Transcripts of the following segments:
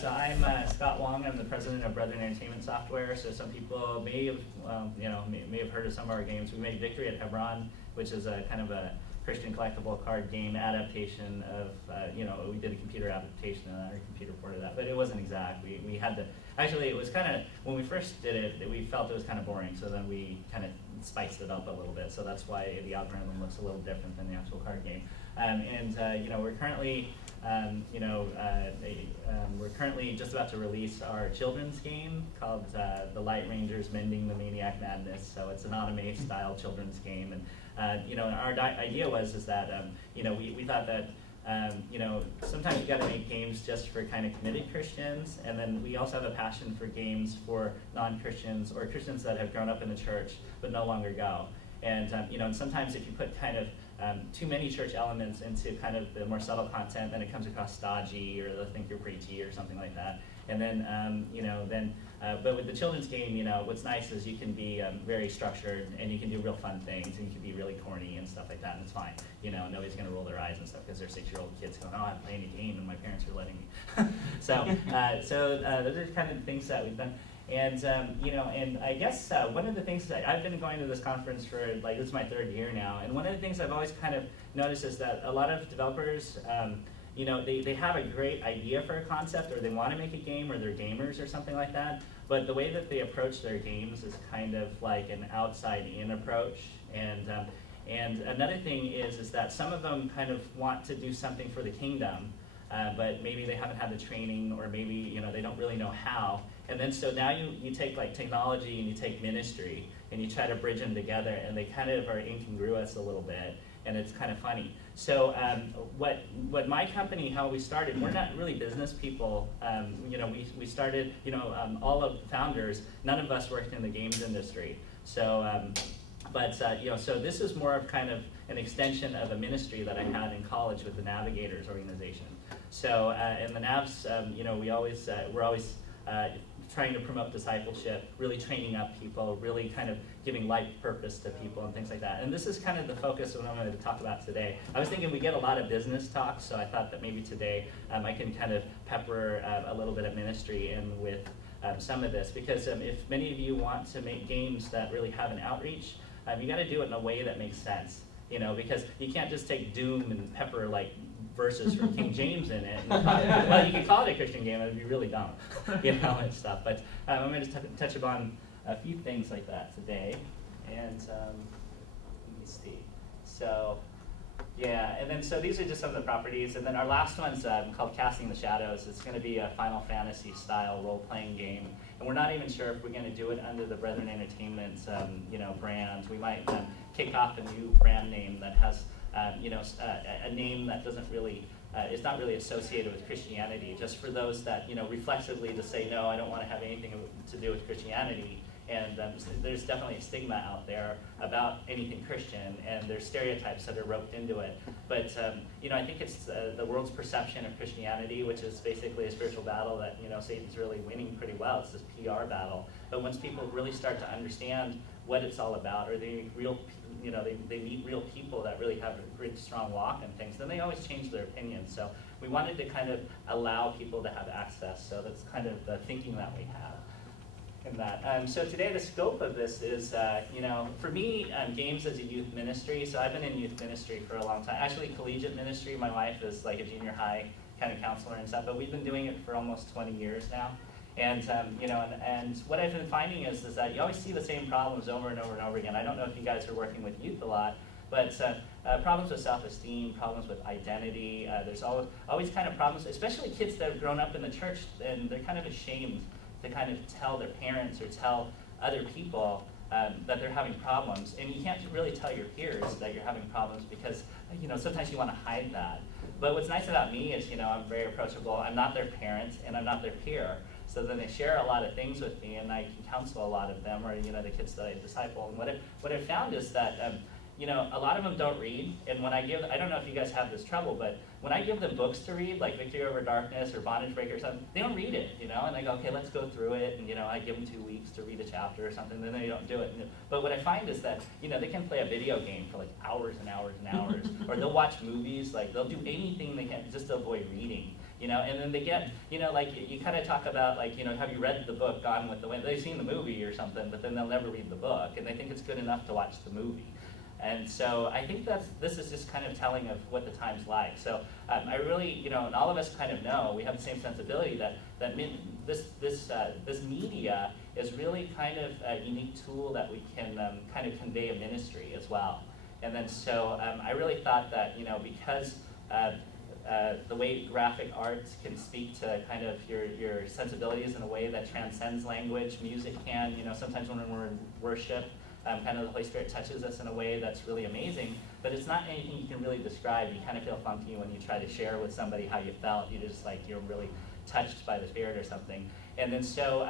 so I'm Scott Wong. I'm the president of Brethren Entertainment Software. So some people may have, may have heard of some of our games. We made Victory at Hebron, which is a kind of a Christian collectible card game adaptation of, we did a computer adaptation and our computer ported that, but it wasn't exact. We had to, actually it was kind of, when we first did it, we felt it was kind of boring, so then we kind of spiced it up a little bit, so that's why the algorithm looks a little different than the actual card game. We're currently, we're currently just about to release our children's game called The Light Rangers Mending the Maniac Madness. So it's an anime style children's game, and our idea was that we thought that sometimes you got to make games just for kind of committed Christians, and then we also have a passion for games for non-Christians or Christians that have grown up in the church but no longer go. And and sometimes if you put kind of too many church elements into kind of the more subtle content, then it comes across stodgy, or they'll think you're preachy or something like that. And then but with the children's game, what's nice is you can be very structured, and you can do real fun things, and you can be really corny and stuff like that, and it's fine. Nobody's gonna roll their eyes and stuff because they're 6-year-old kids going, "Oh, I'm playing a game, and my parents are letting me." So those are kind of the things that we've done. And and I guess one of the things that I've been going to this conference for, this is my 3rd year now, and one of the things I've always kind of noticed is that a lot of developers, they have a great idea for a concept, or they want to make a game, or they're gamers or something like that, but the way that they approach their games is kind of like an outside-in approach. And another thing is that some of them kind of want to do something for the kingdom, but maybe they haven't had the training, or maybe they don't really know how. And then so now you take like technology and you take ministry and you try to bridge them together, and they kind of are incongruous a little bit, and it's kind of funny. So what my company, how we started, we're not really business people. We started, all of the founders, none of us worked in the games industry. So so this is more of kind of an extension of a ministry that I had in college with the Navigators organization. So and the Navs, we're always trying to promote discipleship, really training up people, really kind of giving life purpose to people and things like that. And this is kind of the focus of what I'm going to talk about today. I was thinking we get a lot of business talks, so I thought that maybe today I can kind of pepper a little bit of ministry in with some of this, because if many of you want to make games that really have an outreach, you got to do it in a way that makes sense, because you can't just take Doom and pepper like verses from King James in it. Well, you can call it a Christian game, it would be really dumb, and stuff. But I'm going to touch upon a few things like that today. And let me see. So, yeah, and then so these are just some of the properties. And then our last one's called Casting the Shadows. It's going to be a Final Fantasy style role-playing game. And we're not even sure if we're going to do it under the Brethren Entertainment, brand. We might kick off a new brand name that has a name that doesn't really, is not really associated with Christianity, just for those that, reflexively to say, no, I don't want to have anything to do with Christianity. And there's definitely a stigma out there about anything Christian, and there's stereotypes that are roped into it. But, I think it's the world's perception of Christianity, which is basically a spiritual battle that, Satan's really winning pretty well. It's this PR battle. But once people really start to understand what it's all about, or they meet real people that really have a great strong walk and things, then they always change their opinion. So we wanted to kind of allow people to have access. So that's kind of the thinking that we have in that. So today the scope of this is, for me, games as a youth ministry. So I've been in youth ministry for a long time. Actually, collegiate ministry. My wife is like a junior high kind of counselor and stuff, but we've been doing it for almost 20 years now. And and what I've been finding is that you always see the same problems over and over and over again. I don't know if you guys are working with youth a lot, but problems with self-esteem, problems with identity. There's always kind of problems, especially kids that have grown up in the church, and they're kind of ashamed to kind of tell their parents or tell other people that they're having problems. And you can't really tell your peers that you're having problems because sometimes you want to hide that. But what's nice about me is I'm very approachable. I'm not their parent and I'm not their peer. So then they share a lot of things with me, and I can counsel a lot of them, or the kids that I disciple. And what I've found is that a lot of them don't read. And when I don't know if you guys have this trouble, but when I give them books to read, like Victory Over Darkness or Bondage Breaker or something, they don't read it, and I go, okay, let's go through it, and I give them 2 weeks to read a chapter or something, then they don't do it. But what I find is that they can play a video game for like hours and hours and hours, or they'll watch movies, like they'll do anything they can just to avoid reading. And then they get, like you kind of talk about like, have you read the book Gone with the Wind? They've seen the movie or something, but then they'll never read the book, and they think it's good enough to watch the movie. And so I think this is just kind of telling of what the time's like. So I really, and all of us kind of know, we have the same sensibility that this media is really kind of a unique tool that we can kind of convey a ministry as well. And then so I really thought that, because the way graphic arts can speak to kind of your sensibilities in a way that transcends language, music can, sometimes when we're in worship, kind of the Holy Spirit touches us in a way that's really amazing, but it's not anything you can really describe. You kind of feel funky when you try to share with somebody how you felt. You just like, you're really touched by the Spirit or something. And then so,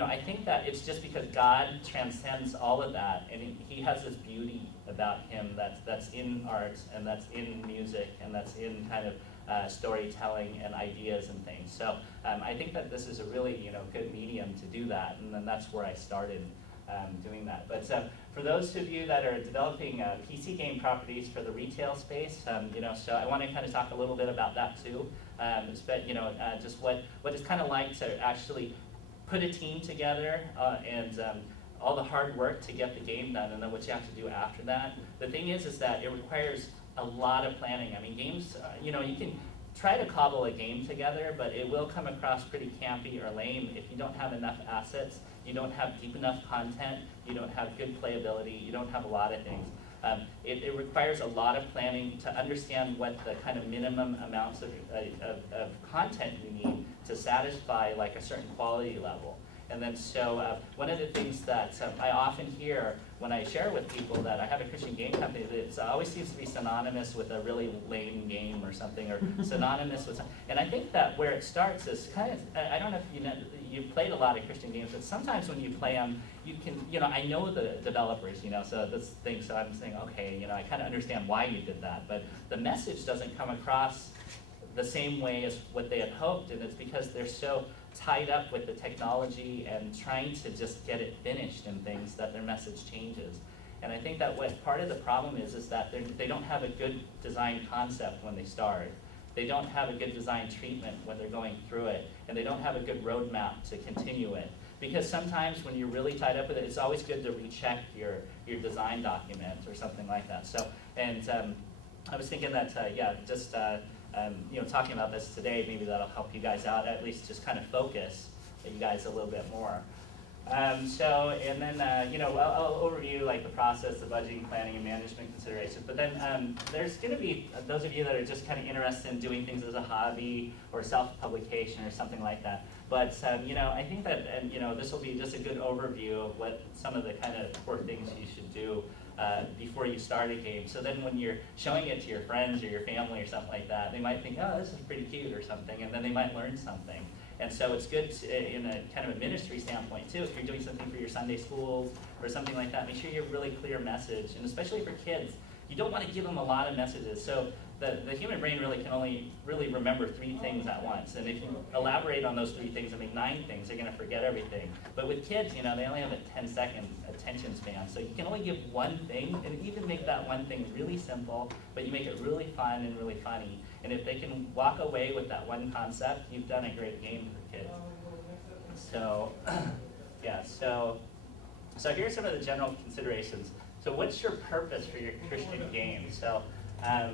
I think that it's just because God transcends all of that, and he has this beauty about him that's in art, and that's in music, and that's in kind of storytelling and ideas and things. So I think that this is a really, good medium to do that, and then that's where I started doing that. But for those of you that are developing PC game properties for the retail space, so I want to kind of talk a little bit about that too. Just what it's kind of like to actually put a team together and all the hard work to get the game done, and then what you have to do after that. The thing is that it requires a lot of planning. I mean, games, you can try to cobble a game together, but it will come across pretty campy or lame if you don't have enough assets, you don't have deep enough content, you don't have good playability, you don't have a lot of things. It requires a lot of planning to understand what the kind of minimum amounts of content you need to satisfy like a certain quality level. And then so one of the things that I often hear when I share with people that I have a Christian game company, it always seems to be synonymous with a really lame game or something, or synonymous with, and I think that where it starts is kind of, I don't know if you've played a lot of Christian games, but sometimes when you play them, you can, I know the developers, so this thing, so I'm saying, okay, I kind of understand why you did that, but the message doesn't come across the same way as what they had hoped, and it's because they're so tied up with the technology and trying to just get it finished and things that their message changes. And I think that what part of the problem is that they don't have a good design concept when they start. They don't have a good design treatment when they're going through it, and they don't have a good roadmap to continue it. Because sometimes when you're really tied up with it, it's always good to recheck your design document or something like that. So, and I was thinking that, talking about this today, maybe that'll help you guys out, at least just kind of focus you guys a little bit more. And then, I'll overview like the process, the budgeting, planning, and management considerations. But then there's going to be those of you that are just kind of interested in doing things as a hobby or self-publication or something like that. But, I think that, this will be just a good overview of what some of the kind of core things you should do before you start a game. So then when you're showing it to your friends or your family or something like that, they might think, oh, this is pretty cute or something, and then they might learn something. And so it's good in a kind of a ministry standpoint too, if you're doing something for your Sunday schools or something like that, make sure you have a really clear message. And especially for kids, you don't want to give them a lot of messages. So the human brain really can only really remember 3 things at once. And if you elaborate on those 3 things and make 9 things, they're going to forget everything. But with kids, they only have a 10-second attention span. So you can only give one thing, and you can make that one thing really simple, but you make it really fun and really funny. And if they can walk away with that one concept, you've done a great game for kids. So, so here's some of the general considerations. So what's your purpose for your Christian game? So, I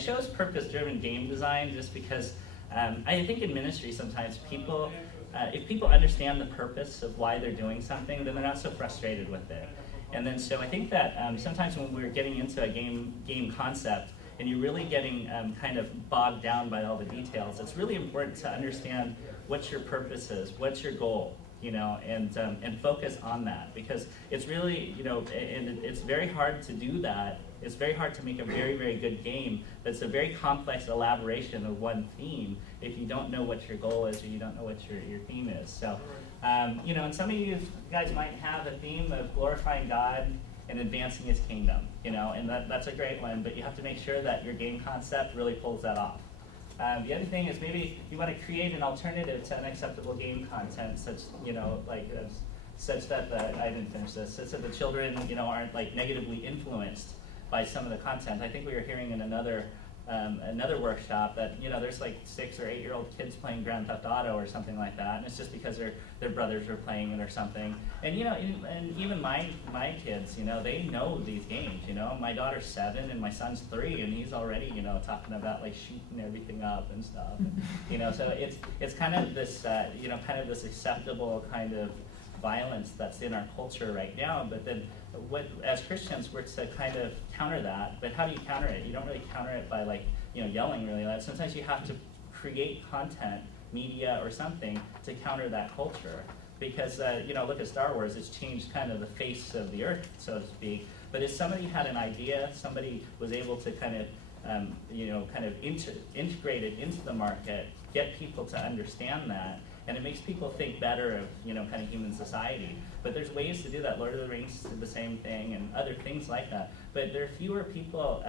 chose purpose-driven game design just because I think in ministry sometimes people, if people understand the purpose of why they're doing something, then they're not so frustrated with it. And then so I think that sometimes when we're getting into a game concept and you're really getting kind of bogged down by all the details, it's really important to understand what your purpose is, what's your goal, and focus on that, because it's really, and it's very hard to do that. It's very hard to make a very, very good game that's a very complex elaboration of one theme if you don't know what your goal is or you don't know what your theme is. So, and some of you guys might have a theme of glorifying God and advancing His kingdom, and that's a great one, but you have to make sure that your game concept really pulls that off. The other thing is maybe you want to create an alternative to unacceptable game content, such that I didn't finish this, such that the children, aren't like negatively influenced by some of the content. I think we were hearing in another another workshop that, there's like 6 or 8-year-old kids playing Grand Theft Auto or something like that, and it's just because their brothers are playing it or something. And and even my kids, they know these games. My daughter's 7 and my son's 3, and he's already talking about like shooting everything up and stuff. So it's kind of this kind of this acceptable kind of violence that's in our culture right now. But then as Christians, we're to kind of counter that. But how do you counter it? You don't really counter it by like yelling really loud. Sometimes you have to create content, media or something to counter that culture. Because look at Star Wars, it's changed kind of the face of the earth, so to speak. But if somebody had an idea, somebody was able to kind of integrate it into the market, get people to understand that, and it makes people think better of kind of human society. But there's ways to do that. Lord of the Rings did the same thing, and other things like that. But there are fewer people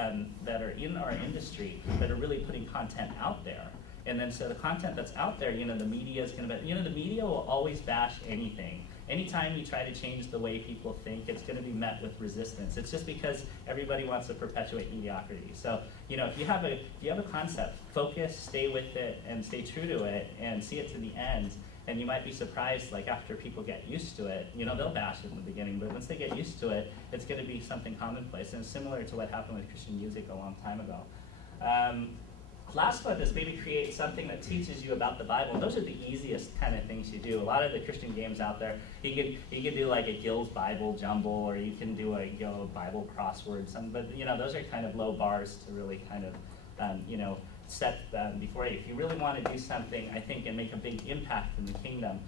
that are in our industry that are really putting content out there. And then so the content that's out there, the media is going to be, the media will always bash anything. Anytime you try to change the way people think, it's going to be met with resistance. It's just because everybody wants to perpetuate mediocrity. So, if you have a concept, focus, stay with it, and stay true to it, and see it to the end. And you might be surprised, like after people get used to it, they'll bash it in the beginning, but once they get used to it, it's going to be something commonplace. And it's similar to what happened with Christian music a long time ago. Last one is maybe create something that teaches you about the Bible. And those are the easiest kind of things you do. A lot of the Christian games out there, you can do like a Gil's Bible Jumble, or you can do a Bible crossword. But those are kind of low bars to really kind of set before you. If you really want to do something, I think, and make a big impact in the kingdom,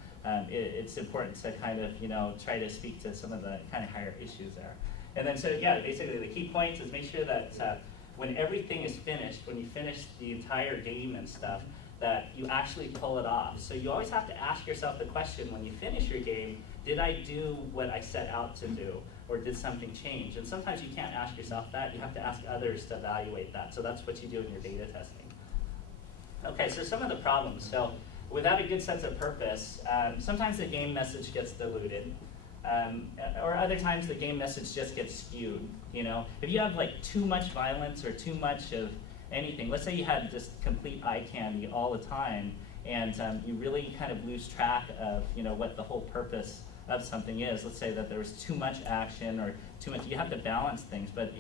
it's important to kind of try to speak to some of the kind of higher issues there. And then basically the key points is make sure that when everything is finished, when you finish the entire game and stuff, that you actually pull it off. So you always have to ask yourself the question when you finish your game, did I do what I set out to do? Or did something change? And sometimes you can't ask yourself that, you have to ask others to evaluate that. So that's what you do in your beta testing. Okay, so some of the problems. So without a good sense of purpose, sometimes the game message gets diluted. Or other times the game message just gets skewed. If you have like too much violence or too much of anything, let's say you had just complete eye candy all the time, and you really kind of lose track of what the whole purpose of something is. Let's say that there was too much action or too much. You have to balance things, but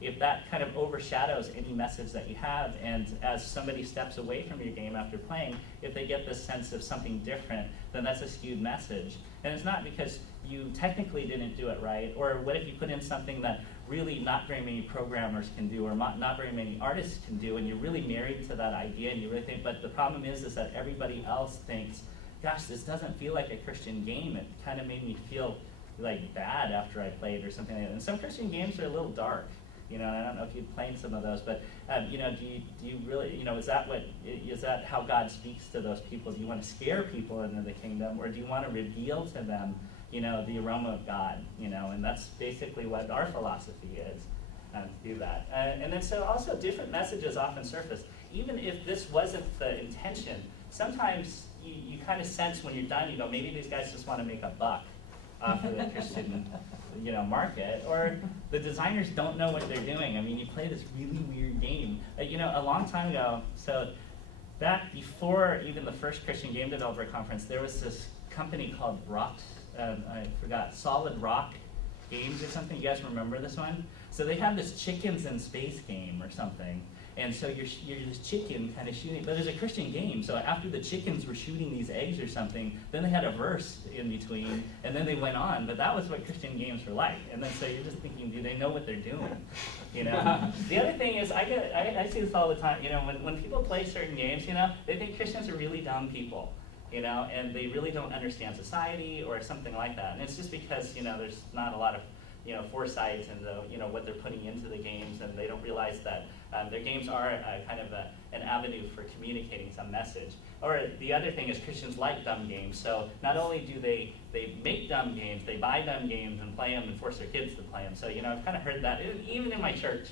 if that kind of overshadows any message that you have, and as somebody steps away from your game after playing, if they get this sense of something different, then that's a skewed message. And it's not because you technically didn't do it right, or what if you put in something that really not very many programmers can do, or not very many artists can do, and you're really married to that idea, and you really think, but the problem is that everybody else thinks, gosh, this doesn't feel like a Christian game. It kind of made me feel like bad after I played or something like that. And some Christian games are a little dark. I don't know if you've played some of those, but do you really, is that how God speaks to those people? Do you want to scare people into the kingdom, or do you want to reveal to them, the aroma of God? And that's basically what our philosophy is, to do that. And then so also different messages often surface. Even if this wasn't the intention, sometimes you kind of sense when you're done, maybe these guys just want to make a buck off of the Christian market, or the designers don't know what they're doing. I mean, you play this really weird game. A long time ago, so back before even the first Christian Game Developer Conference, there was this company called Solid Rock Games or something. You guys remember this one? So they had this chickens in space game or something. And so you're this chicken kind of shooting, but it's a Christian game. So after the chickens were shooting these eggs or something, then they had a verse in between, and then they went on. But that was what Christian games were like. And then so you're just thinking, do they know what they're doing? The other thing is, I see this all the time. When people play certain games, they think Christians are really dumb people, and they really don't understand society or something like that. And it's just because there's not a lot of foresight and what they're putting into the games, and they don't realize that their games are kind of an avenue for communicating some message. Or the other thing is Christians like dumb games, so not only do they make dumb games, they buy dumb games and play them and force their kids to play them. So I've kind of heard that even in my church,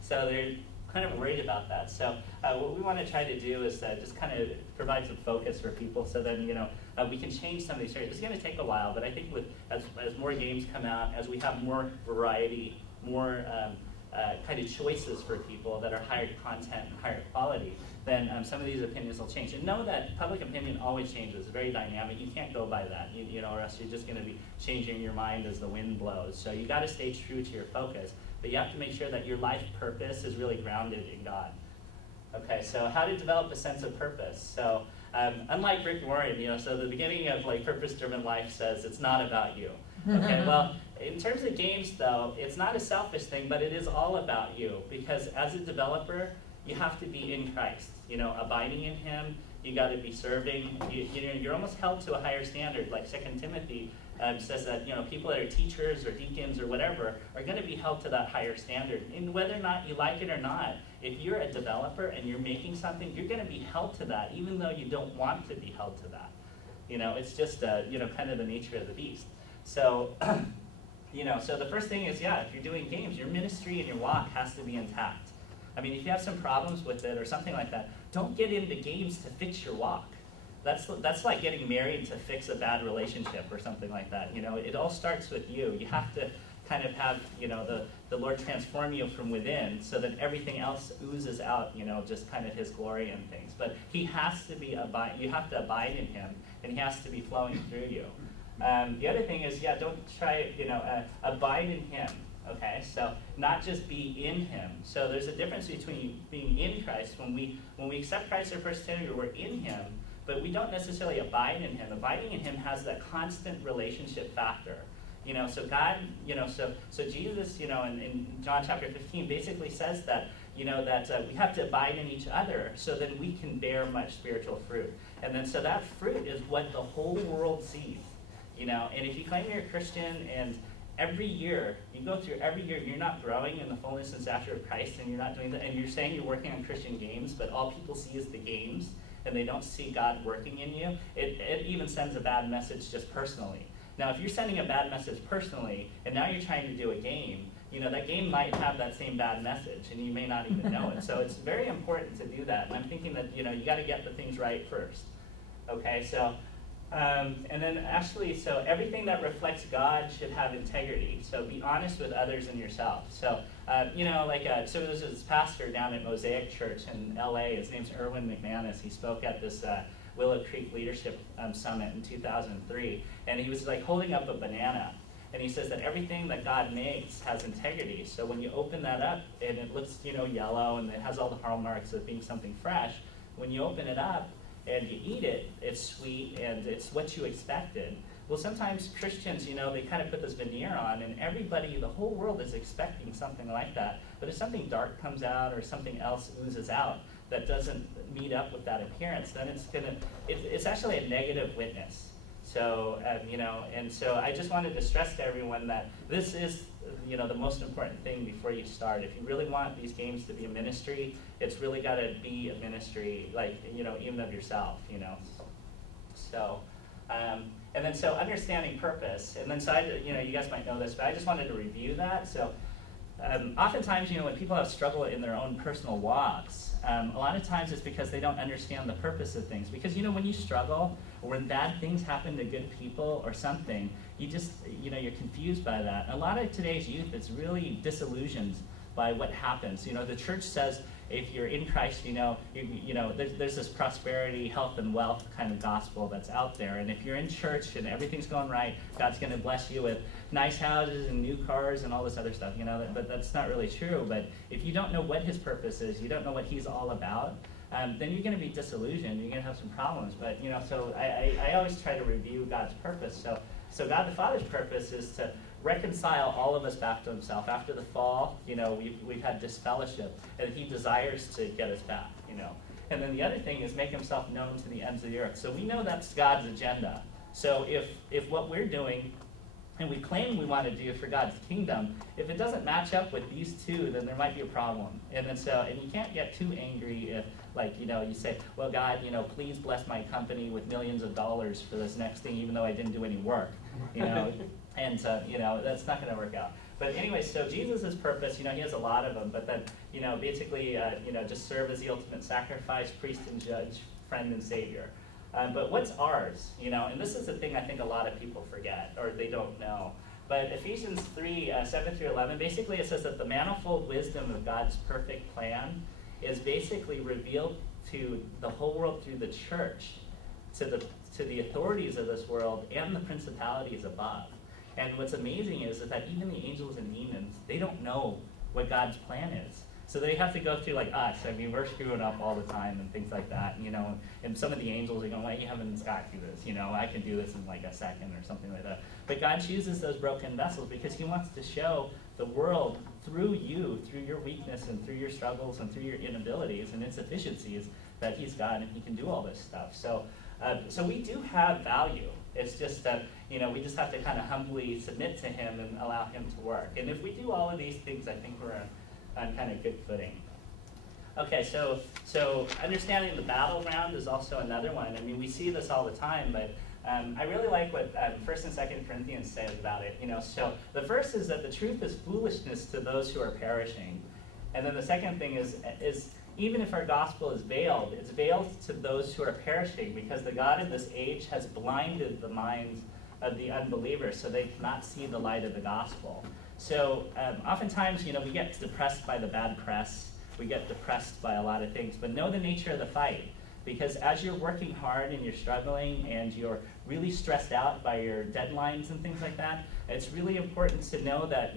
so they're kind of worried about that. So what we want to try to do is just kind of provide some focus for people, so then we can change some of these areas. It's going to take a while, but I think as more games come out, as we have more variety, more kind of choices for people that are higher content and higher quality, then some of these opinions will change. And know that public opinion always changes. It's very dynamic. You can't go by that, you know, or else you're just going to be changing your mind as the wind blows. So you got to stay true to your focus, but you have to make sure that your life purpose is really grounded in God. Okay, so how to develop a sense of purpose. So unlike Rick Warren, you know, so the beginning of like purpose-driven life says it's not about you. Okay, well, in terms of games though, it's not a selfish thing, but it is all about you, because as a developer, you have to be in Christ, you know, abiding in him. You got to be serving. You're almost held to a higher standard. Like 2 Timothy says that, you know, people that are teachers or deacons or whatever are going to be held to that higher standard. And whether or not you like it or not, if you're a developer and you're making something, you're going to be held to that, even though you don't want to be held to that. You know, it's just, you know, kind of the nature of the beast. So, you know, so the first thing is, yeah, if you're doing games, your ministry and your walk has to be intact. I mean, if you have some problems with it or something like that, don't get into games to fix your walk. That's like getting married to fix a bad relationship or something like that. You know, it all starts with you. You have to kind of have, you know, the Lord transform you from within so that everything else oozes out, you know, just kind of his glory and things. But he has to be, you have to abide in him, and he has to be flowing through you. The other thing is, yeah, don't try, you know, abide in him. Okay, so not just be in him. So there's a difference between being in Christ. When we accept Christ our first Savior, we're in him, but we don't necessarily abide in him. Abiding in him has that constant relationship factor. You know, so God, you know, so Jesus, you know, in John chapter 15 basically says that, you know, that we have to abide in each other so that we can bear much spiritual fruit. And then so that fruit is what the whole world sees, you know. And if you claim you're a Christian and every year, you go through every year, you're not growing in the fullness and stature of Christ, and you're not doing that, and you're saying you're working on Christian games, but all people see is the games, and they don't see God working in you, it even sends a bad message just personally. Now, if you're sending a bad message personally, and now you're trying to do a game, you know, that game might have that same bad message, and you may not even know it. So it's very important to do that, and I'm thinking that, you know, you got to get the things right first. Okay, so and then actually, so everything that reflects God should have integrity. So be honest with others and yourself. So, you know, like, so there's this pastor down at Mosaic Church in LA. His name's Erwin McManus. He spoke at this Willow Creek Leadership Summit in 2003. And he was like holding up a banana. And he says that everything that God makes has integrity. So when you open that up and it looks, you know, yellow and it has all the hallmarks of being something fresh, when you open it up, and you eat it, it's sweet, and it's what you expected. Well, sometimes Christians, you know, they kind of put this veneer on, and everybody, the whole world is expecting something like that. But if something dark comes out or something else oozes out that doesn't meet up with that appearance, then it's actually a negative witness. So, you know, and so I just wanted to stress to everyone that this is, you know, the most important thing before you start. If you really want these games to be a ministry, it's really got to be a ministry, like, you know, even of yourself, you know. So, and then so understanding purpose, and then so you know, you guys might know this, but I just wanted to review that. So, oftentimes, you know, when people have struggle in their own personal walks, a lot of times it's because they don't understand the purpose of things. Because, you know, when you struggle, or when bad things happen to good people or something, you just, you know, you're confused by that. A lot of today's youth is really disillusioned by what happens. You know, the church says if you're in Christ, you know, there's this prosperity, health, and wealth kind of gospel that's out there. And if you're in church and everything's going right, God's going to bless you with nice houses and new cars and all this other stuff, you know, but that's not really true. But if you don't know what his purpose is, you don't know what he's all about, then you're going to be disillusioned. You're going to have some problems. But, you know, so I always try to review God's purpose. So God the Father's purpose is to reconcile all of us back to himself. After the fall, you know, we've had disfellowship, and he desires to get us back, you know. And then the other thing is make himself known to the ends of the earth. So we know that's God's agenda. So if what we're doing, and we claim we want to do for God's kingdom, if it doesn't match up with these two, then there might be a problem. And then and you can't get too angry if, like, you know, you say, well, God, you know, please bless my company with millions of dollars for this next thing, even though I didn't do any work, you know. And, you know, that's not going to work out. But anyway, so Jesus' purpose, you know, he has a lot of them, but then, you know, basically, you know, just serve as the ultimate sacrifice, priest and judge, friend and savior. But what's ours, you know, and this is the thing I think a lot of people forget, or they don't know. But Ephesians 3, 7 through 11, basically it says that the manifold wisdom of God's perfect plan is basically revealed to the whole world through the church, to the authorities of this world and the principalities above. And what's amazing is that even the angels and demons, they don't know what God's plan is. So they have to go through like us. I mean, we're screwing up all the time and things like that, and some of the angels are going, well, you haven't got to do this, I can do this in like a second or something like that. But God chooses those broken vessels because he wants to show the world through you, through your weakness and through your struggles and through your inabilities and insufficiencies, that he's God and he can do all this stuff. So we do have value. It's just that, we just have to kind of humbly submit to him and allow him to work. And if we do all of these things, I think we're on kind of good footing. Okay, so understanding the battleground is also another one. I mean, we see this all the time, but I really like what 1st and 2nd Corinthians says about it. So the first is that the truth is foolishness to those who are perishing. And then the second thing is even if our gospel is veiled, it's veiled to those who are perishing because the God of this age has blinded the minds of the unbelievers so they cannot see the light of the gospel. So oftentimes, we get depressed by the bad press. We get depressed by a lot of things, but know the nature of the fight. Because as you're working hard and you're struggling and you're really stressed out by your deadlines and things like that, it's really important to know that,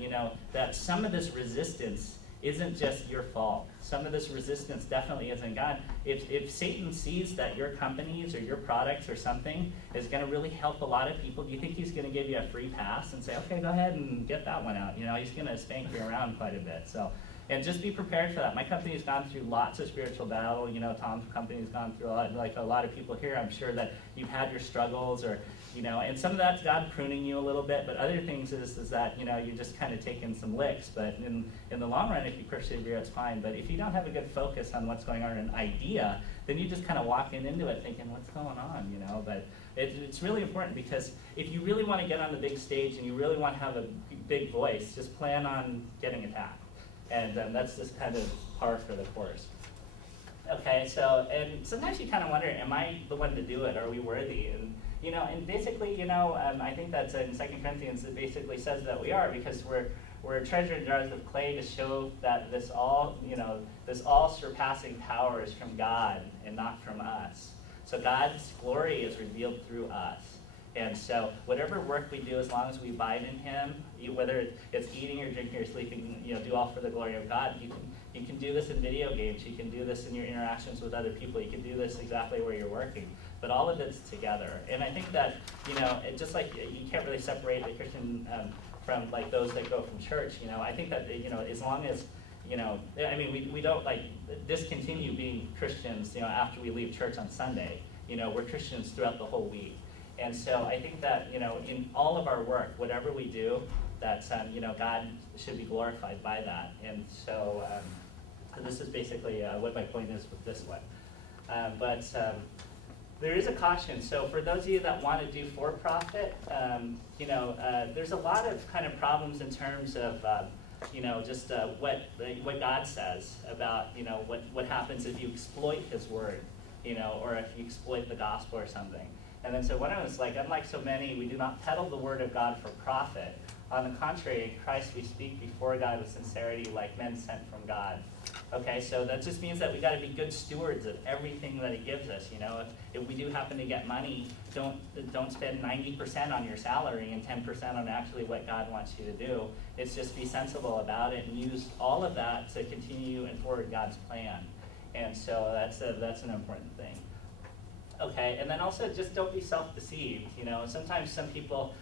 that some of this resistance isn't just your fault. Some of this resistance definitely isn't God. If Satan sees that your companies or your products or something is going to really help a lot of people, do you think he's going to give you a free pass and say, okay, go ahead and get that one out? He's going to spank you around quite a bit. So, and just be prepared for that. My company's gone through lots of spiritual battle. Tom's company's gone through a lot. Like a lot of people here, I'm sure that you've had your struggles or, and some of that's God pruning you a little bit, but other things is that, you're just kind of taking some licks. But in the long run, if you persevere, it's fine. But if you don't have a good focus on what's going on in an idea, then you just kind of walking into it thinking, what's going on, But it's really important because if you really want to get on the big stage and you really want to have a big voice, just plan on getting attacked. And that's just kind of par for the course. Okay, and sometimes you kind of wonder, am I the one to do it? Are we worthy? And basically, I think that's in 2 Corinthians, it basically says that we are because we're treasured jars of clay to show that this all surpassing power is from God and not from us. So God's glory is revealed through us. And so whatever work we do, as long as we abide in him, whether it's eating or drinking or sleeping, do all for the glory of God. You can do this in video games. You can do this in your interactions with other people. You can do this exactly where you're working. But all of it's together. And I think that, it just like you can't really separate the Christian from like those that go from church. I think that, as long as, we don't like discontinue being Christians, after we leave church on Sunday. We're Christians throughout the whole week. And so I think that, in all of our work, whatever we do, that, God should be glorified by that. And so this is basically what my point is with this one. But there is a caution. So for those of you that want to do for-profit, there's a lot of kind of problems in terms of, just what God says about, what happens if you exploit his word, or if you exploit the gospel or something. And then so one of us, unlike so many, we do not peddle the word of God for profit. On the contrary, in Christ we speak before God with sincerity like men sent from God. Okay, so that just means that we got to be good stewards of everything that he gives us. If we do happen to get money, don't spend 90% on your salary and 10% on actually what God wants you to do. It's just be sensible about it and use all of that to continue and forward God's plan. And so that's an important thing. Okay, and then also just don't be self-deceived. Sometimes some people,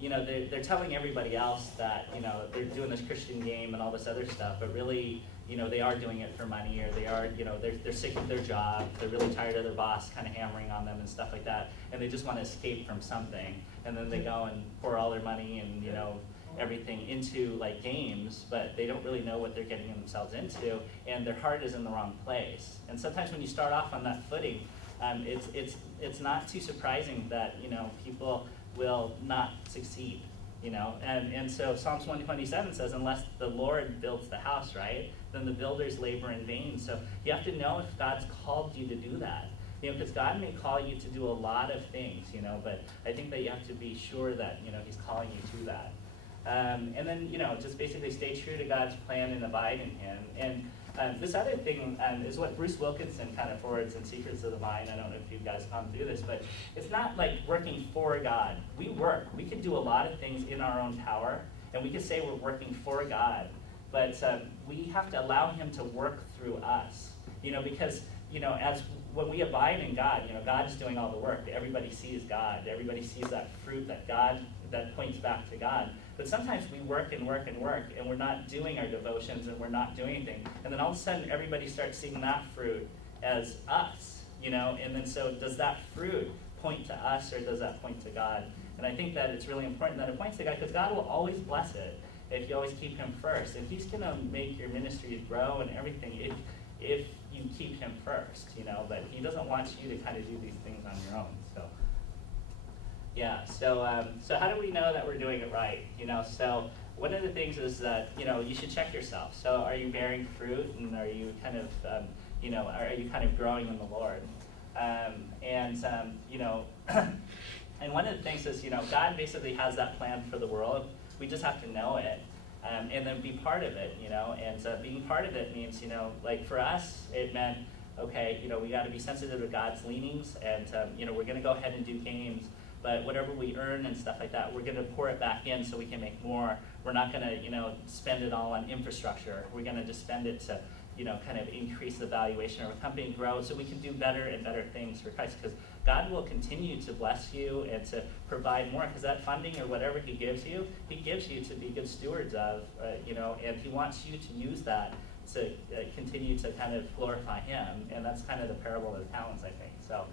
they're telling everybody else that, they're doing this Christian game and all this other stuff, but really, they are doing it for money, or they are, they're sick of their job, they're really tired of their boss kind of hammering on them and stuff like that, and they just want to escape from something, and then they go and pour all their money and, everything into games, but they don't really know what they're getting themselves into, and their heart is in the wrong place. And sometimes when you start off on that footing, it's not too surprising that people will not succeed, and so Psalms 127 says, unless the Lord builds the house, right, then the builders labor in vain. So you have to know if God's called you to do that, because God may call you to do a lot of things, but I think that you have to be sure that he's calling you to that. And then, just basically stay true to God's plan and abide in him. And this other thing is what Bruce Wilkinson kind of forwards in Secrets of the Vine. I don't know if you guys gone through this, but it's not like working for God. We work. We can do a lot of things in our own power, and we can say we're working for God, but we have to allow him to work through us. Because as when we abide in God, God is doing all the work. Everybody sees God. Everybody sees that fruit that points back to God. But sometimes we work and work and work, and we're not doing our devotions, and we're not doing anything. And then all of a sudden, everybody starts seeing that fruit as us, And then so does that fruit point to us, or does that point to God? And I think that it's really important that it points to God, because God will always bless it if you always keep him first. And he's going to make your ministries grow and everything if you keep him first, But he doesn't want you to kind of do these things on your own. So, yeah. So how do we know that we're doing it right? So one of the things is that you should check yourself. So are you bearing fruit, and are you kind of are you kind of growing in the Lord? And one of the things is God basically has that plan for the world. We just have to know it. And then be part of it, and being part of it means, like for us, it meant, okay, we got to be sensitive to God's leanings, and, we're going to go ahead and do games, but whatever we earn and stuff like that, we're going to pour it back in so we can make more. We're not going to, spend it all on infrastructure. We're going to just spend it to, kind of increase the valuation of our company and grow so we can do better and better things for Christ, because God will continue to bless you and to provide more, because that funding or whatever he gives you to be good stewards of, and he wants you to use that to continue to kind of glorify him, and that's kind of the parable of the talents, I think. So,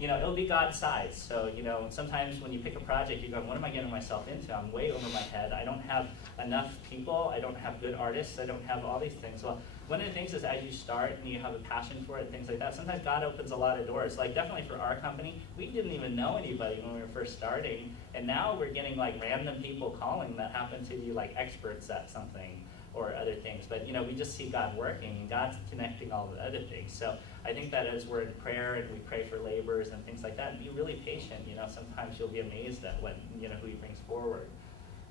it'll be God's size. So, sometimes when you pick a project, you're going, what am I getting myself into? I'm way over my head. I don't have enough people. I don't have good artists. I don't have all these things. Well, one of the things is as you start and you have a passion for it, things like that, sometimes God opens a lot of doors. Like definitely for our company, we didn't even know anybody when we were first starting. And now we're getting like random people calling that happen to be like experts at something or other things. But, we just see God working, and God's connecting all the other things. So I think that as we're in prayer and we pray for laborers and things like that, and be really patient. Sometimes you'll be amazed at what, who he brings forward.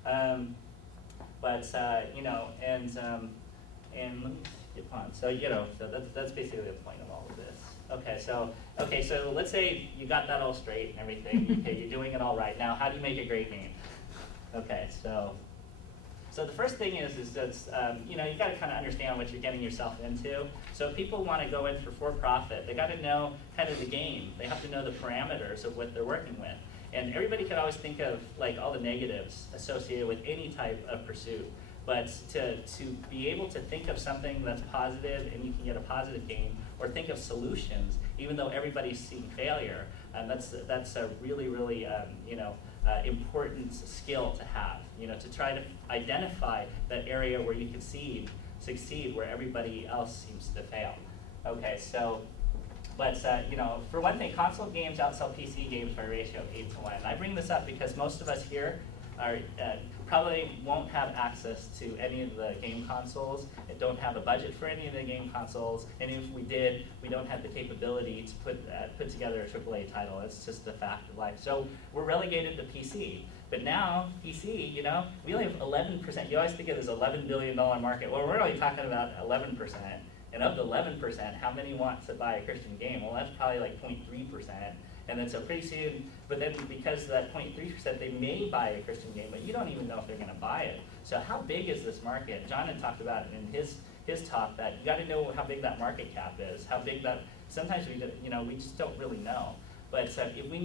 And let me skip on. So, so that's basically the point of all of this. Okay, so let's say you got that all straight and everything. Okay, you're doing it all right. Now, how do you make a great game? Okay, so the first thing is that, you got to kind of understand what you're getting yourself into. So if people want to go in for profit, they got to know kind of the game. They have to know the parameters of what they're working with. And everybody can always think of like all the negatives associated with any type of pursuit. But to be able to think of something that's positive and you can get a positive gain, or think of solutions, even though everybody's seeing failure, that's a really, really important skill to have. To try to identify that area where you can succeed, where everybody else seems to fail. Okay, so. But, for one thing, console games outsell PC games by a ratio of 8-1. And I bring this up because most of us here are probably won't have access to any of the game consoles, and don't have a budget for any of the game consoles, and if we did, we don't have the capability to put together a AAA title. It's just a fact of life. So we're relegated to PC. But now, PC, we only have 11%. You always think of this $11 billion market. Well, we're only talking about 11%. And of the 11%, how many want to buy a Christian game? Well, that's probably like 0.3%. And then so pretty soon, but then because of that 0.3%, they may buy a Christian game, but you don't even know if they're going to buy it. So how big is this market? John had talked about it in his talk, that you got to know how big that market cap is, how big that, sometimes we just don't really know. But if we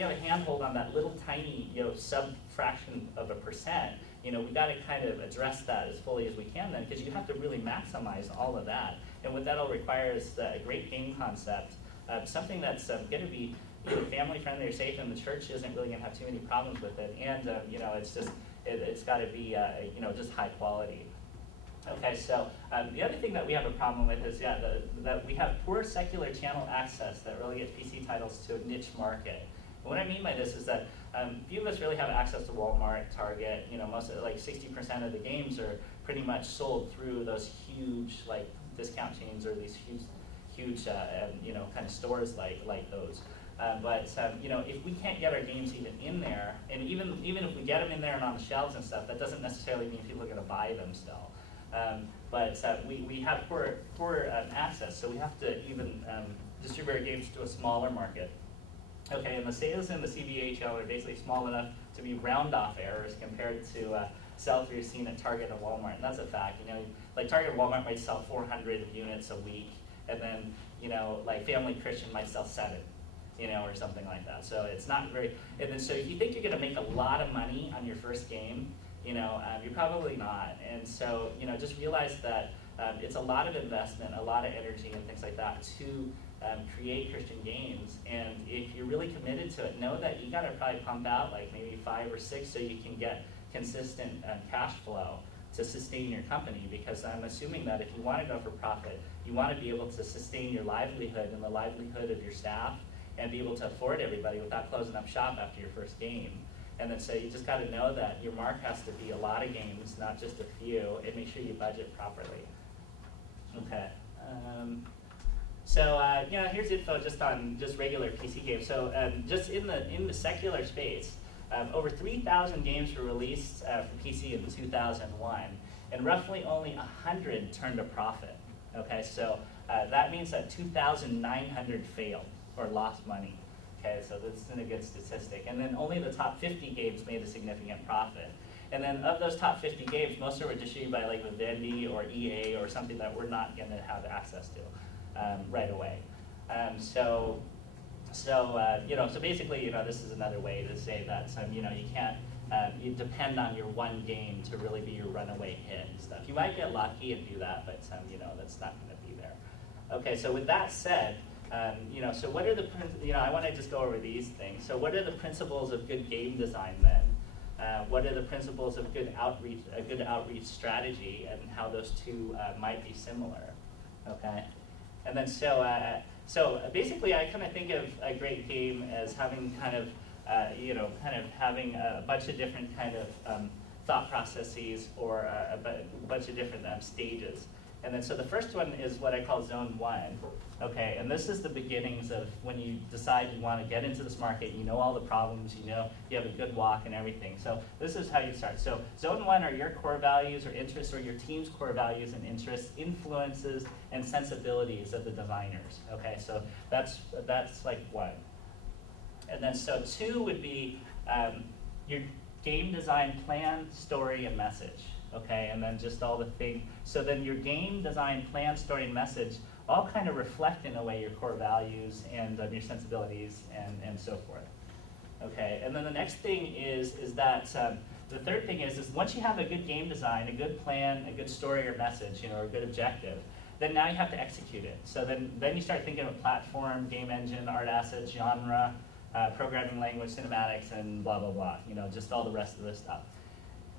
have a handhold on that little tiny, sub-fraction of a percent, we got to kind of address that as fully as we can then, because you have to really maximize all of that. And what that'll require is a great game concept, something that's going to be family friendly or safe, and the church isn't really going to have too many problems with it. And it's got to be just high quality. Okay, so the other thing that we have a problem with is that we have poor secular channel access that really gets PC titles to a niche market. And what I mean by this is that few of us really have access to Walmart, Target. Most of 60% of the games are pretty much sold through those huge discount chains or these huge kind of stores like those. But if we can't get our games even in there, and even if we get them in there and on the shelves and stuff, that doesn't necessarily mean people are going to buy them still. But we have poor access, so we have to even distribute our games to a smaller market. Okay, and the sales in the CBA channel are basically small enough to be round-off errors compared to sell-through seen at Target and Walmart, and that's a fact. Like Target and Walmart might sell 400 units a week, and then like Family Christian might sell 7. Or something like that. So it's not very, and then so if you think you're going to make a lot of money on your first game, you're probably not. And so, just realize that it's a lot of investment, a lot of energy and things like that to create Christian games. And if you're really committed to it, know that you got to probably pump out like maybe 5 or 6 so you can get consistent cash flow to sustain your company, because I'm assuming that if you want to go for profit, you want to be able to sustain your livelihood and the livelihood of your staff, and be able to afford everybody without closing up shop after your first game. And then so you just got to know that your mark has to be a lot of games, not just a few, and make sure you budget properly. Okay. Here's info just on just regular PC games. So just in the secular space, over 3,000 games were released for PC in 2001, and roughly only 100 turned a profit. Okay, so that means that 2,900 failed or lost money. Okay, so this is a good statistic. And then only the top 50 games made a significant profit. And then of those top 50 games, most of them were distributed by like Vivendi or EA or something that we're not going to have access to right away. So basically, this is another way to say that you can't you depend on your one game to really be your runaway hit and stuff. You might get lucky and do that, but that's not going to be there. Okay, so with that said, so what are the, I want to just go over these things. So what are the principles of good game design then? What are the principles of good outreach strategy, and how those two might be similar? Okay, and then so basically I kind of think of a great game as having kind of having a bunch of different kind of thought processes or a bunch of different stages. And then so the first one is what I call zone 1. Okay, and this is the beginnings of when you decide you want to get into this market, you know all the problems, you know you have a good walk and everything. So this is how you start. So zone 1 are your core values or interests, or your team's core values and interests, influences, and sensibilities of the designers. Okay, so that's like 1. And then so 2 would be your game design plan, story, and message. Okay, and then just all the things. So then your game design plan, story, and message all kind of reflect in a way your core values and your sensibilities and so forth. Okay, and then the next thing is that the third thing is once you have a good game design, a good plan, a good story or message, or a good objective, then now you have to execute it. So then you start thinking of platform, game engine, art assets, genre, programming language, cinematics, and blah, blah, blah, just all the rest of this stuff.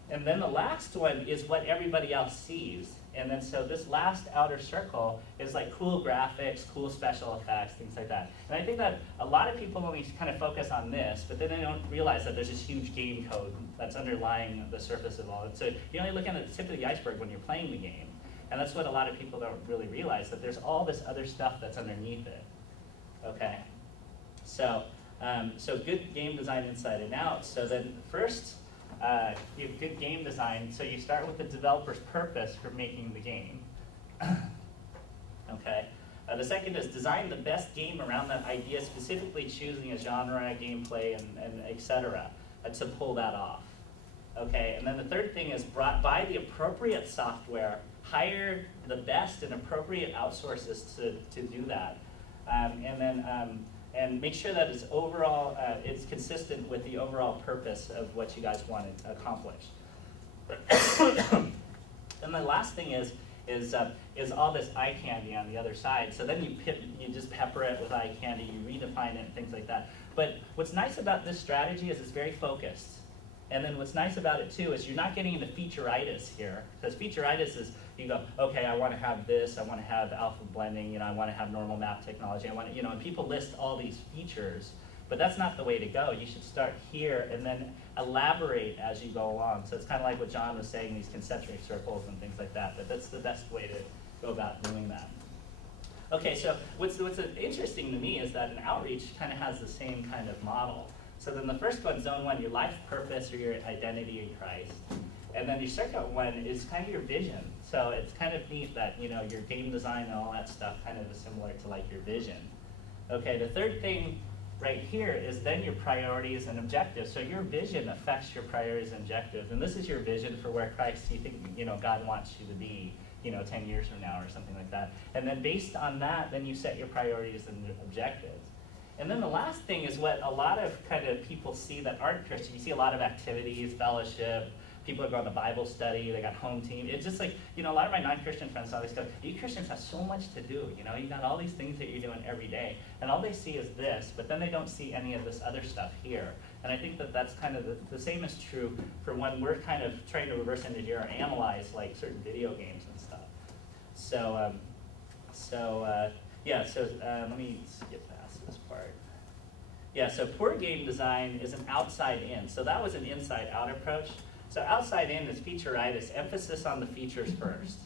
And then the last one is what everybody else sees. And then so this last outer circle is like cool graphics, cool special effects, things like that. And I think that a lot of people only kind of focus on this, but then they don't realize that there's this huge game code that's underlying the surface of all it. So you're only looking at the tip of the iceberg when you're playing the game. And that's what a lot of people don't really realize, that there's all this other stuff that's underneath it. Okay, so good game design inside and out. So then first, you have good game design, so you start with the developer's purpose for making the game. Okay. The second is design the best game around that idea, specifically choosing a genre, gameplay, and et cetera, to pull that off. Okay, and then the third thing is buy the appropriate software, hire the best and appropriate outsources to do that, and make sure that it's overall, it's consistent with the overall purpose of what you guys want to accomplish. And the last thing is all this eye candy on the other side. So then you just pepper it with eye candy, you redefine it, and things like that. But what's nice about this strategy is it's very focused. And then what's nice about it too is you're not getting into featureitis here, because featureitis is you go, okay, I want to have this, I want to have alpha blending, I want to have normal map technology, I want to, and people list all these features, but that's not the way to go. You should start here and then elaborate as you go along. So it's kind of like what John was saying, these concentric circles and things like that, but that's the best way to go about doing that. Okay, so what's interesting to me is that an outreach kind of has the same kind of model. So then the first one, zone one, your life purpose or your identity in Christ. And then your second one is kind of your vision. So it's kind of neat that, you know, your game design and all that stuff kind of is similar to like your vision. Okay, the third thing right here is then your priorities and objectives. So your vision affects your priorities and objectives. And this is your vision for where Christ, you think, you know, God wants you to be, you know, 10 years from now or something like that. And then based on that, then you set your priorities and objectives. And then the last thing is what a lot of kind of people see that aren't Christian. You see a lot of activities, fellowship, people are going to Bible study, they got home team. It's just like, you know, a lot of my non-Christian friends always go, you Christians have so much to do, you know, you got all these things that you're doing every day. And all they see is this, but then they don't see any of this other stuff here. And I think that that's kind of the same is true for when we're kind of trying to reverse engineer or analyze like certain video games and stuff. So, let me skip past this part. Yeah, so poor game design is an outside in. So that was an inside out approach. So outside in is featureitis, emphasis on the features first.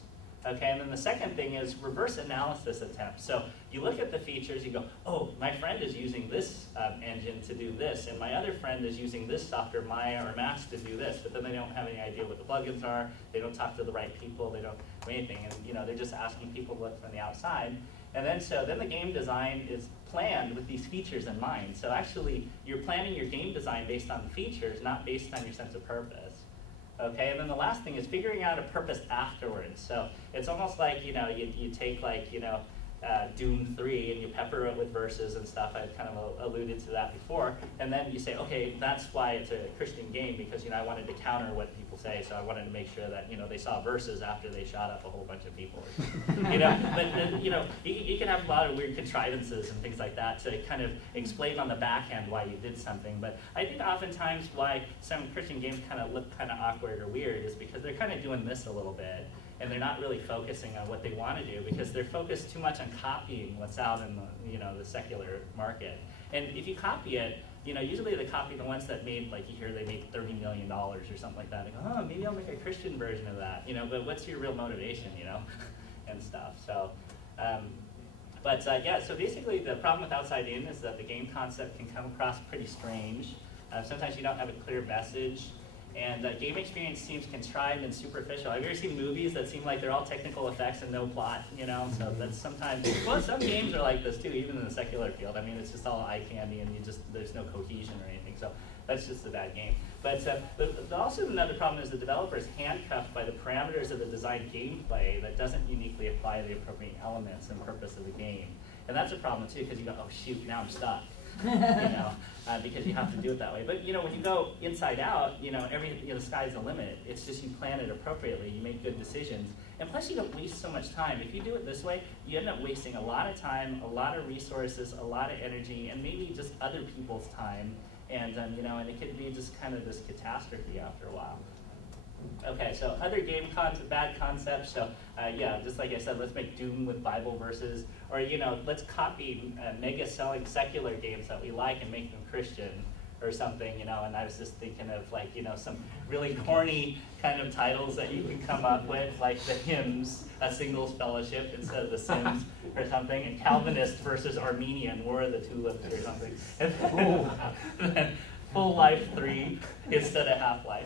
Okay, and then the second thing is reverse analysis attempt. So you look at the features, you go, oh, my friend is using this engine to do this, and my other friend is using this software, Maya or Max, to do this, but then they don't have any idea what the plugins are, they don't talk to the right people, they don't do anything, and you know, they're just asking people to look from the outside. And then the game design is planned with these features in mind. So actually, you're planning your game design based on the features, not based on your sense of purpose. Okay, and then the last thing is figuring out a purpose afterwards. So it's almost like, you know, you take like, you know, Doom 3 and you pepper it with verses and stuff. I've kind of alluded to that before. And then you say, okay, that's why it's a Christian game, because, you know, I wanted to counter what people say, so I wanted to make sure that, you know, they saw verses after they shot up a whole bunch of people. You know, but you know, you can have a lot of weird contrivances and things like that to kind of explain on the back end why you did something. But I think oftentimes why some Christian games kind of look kind of awkward or weird is because they're kind of doing this a little bit. And they're not really focusing on what they want to do because they're focused too much on copying what's out in the, you know, the secular market. And if you copy it, you know, usually they copy the ones that made, like you hear they made $30 million or something like that. They go, oh, maybe I'll make a Christian version of that, you know, but what's your real motivation, you know, and stuff. So, so basically the problem with outside in is that the game concept can come across pretty strange. Sometimes you don't have a clear message. And game experience seems contrived and superficial. Have you ever seen movies that seem like they're all technical effects and no plot, you know? So that's sometimes, well, some games are like this too, even in the secular field. I mean, it's just all eye candy and there's no cohesion or anything. So that's just a bad game. But also another problem is the developer is handcuffed by the parameters of the design gameplay that doesn't uniquely apply the appropriate elements and purpose of the game. And that's a problem too, because you go, oh shoot, now I'm stuck. You know, because you have to do it that way. But you know, when you go inside out, you know, the sky's the limit. It's just you plan it appropriately, you make good decisions, and plus you don't waste so much time. If you do it this way, you end up wasting a lot of time, a lot of resources, a lot of energy, and maybe just other people's time, and you know, and it could be just kind of this catastrophe after a while. Okay, so other game bad concepts. So just like I said, let's make Doom with Bible verses, or you know, let's copy mega selling secular games that we like and make them Christian or something, you know. And I was just thinking of like, you know, some really corny kind of titles that you can come up with, like the Hymns, a Singles Fellowship instead of the Sims or something, and Calvinist versus Armenian, War of the Tulips or something. And then Full Life 3 instead of Half-Life.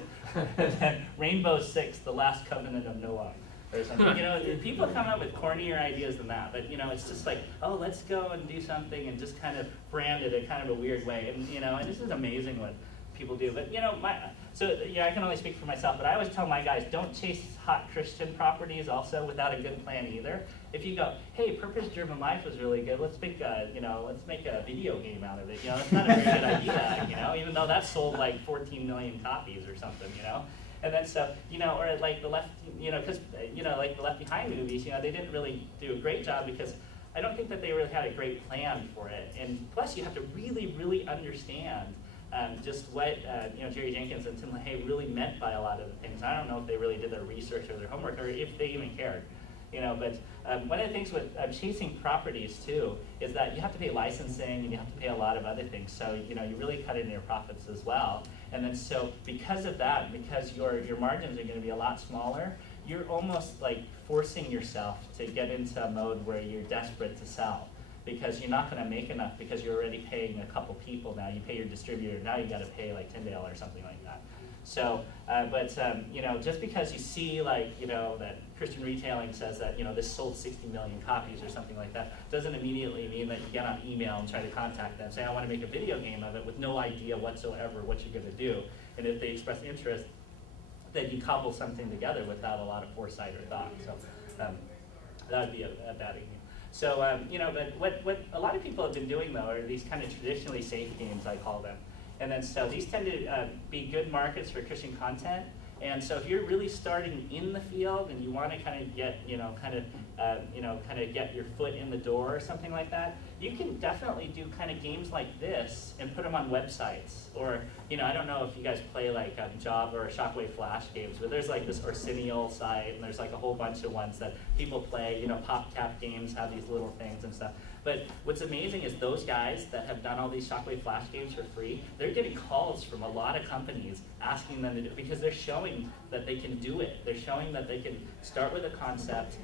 And then Rainbow Six, The Last Covenant of Noah, or something. You know, people come up with cornier ideas than that, but you know, it's just like, oh, let's go and do something and just kind of brand it in kind of a weird way. And you know, and this is amazing what people do. But you know, I can only speak for myself, but I always tell my guys, don't chase hot Christian properties also without a good plan either. If you go, hey, purpose-driven life was really good, let's make a video game out of it. You know, that's not a very good idea, you know, even though that sold like 14 million copies or something, you know. And then so, you know, or like the Left, you know, because, you know, like the Left Behind movies, you know, they didn't really do a great job because I don't think that they really had a great plan for it. And plus you have to really, really understand just what you know, Jerry Jenkins and Tim LaHaye really meant by a lot of the things. I don't know if they really did their research or their homework, or if they even cared, you know. But one of the things with chasing properties too is that you have to pay licensing and you have to pay a lot of other things. So you know, you really cut into your profits as well. And then so because of that, because your margins are going to be a lot smaller, you're almost like forcing yourself to get into a mode where you're desperate to sell, because you're not going to make enough, because you're already paying a couple people now. You pay your distributor, now you got to pay like Tyndale or something like that. So, you know, just because you see like, you know, that Christian retailing says that, you know, this sold 60 million copies or something like that, doesn't immediately mean that you get on email and try to contact them, say, I want to make a video game of it, with no idea whatsoever what you're going to do. And if they express interest, then you cobble something together without a lot of foresight or thought. So that would be a bad idea. So, you know, but what a lot of people have been doing, though, are these kind of traditionally safe games, I call them. And then so these tend to be good markets for Christian content. And so if you're really starting in the field and you want to kind of get, kind of get your foot in the door or something like that, you can definitely do kind of games like this and put them on websites. Or, you know, I don't know if you guys play like Java or Shockwave Flash games, but there's like this Arsenio site, and there's like a whole bunch of ones that people play. You know, PopCap games have these little things and stuff. But what's amazing is those guys that have done all these Shockwave Flash games for free, they're getting calls from a lot of companies asking them to do it, because they're showing that they can do it. They're showing that they can start with a concept,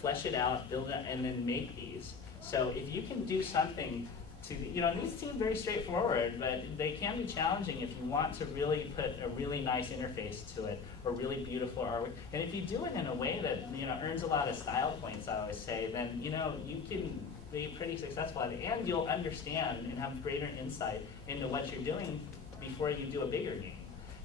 flesh it out, build it, and then make these. So if you can do something to, you know, these seem very straightforward, but they can be challenging if you want to really put a really nice interface to it, or really beautiful artwork. And if you do it in a way that, you know, earns a lot of style points, I always say, then, you know, you can be pretty successful at it, and you'll understand and have greater insight into what you're doing before you do a bigger game.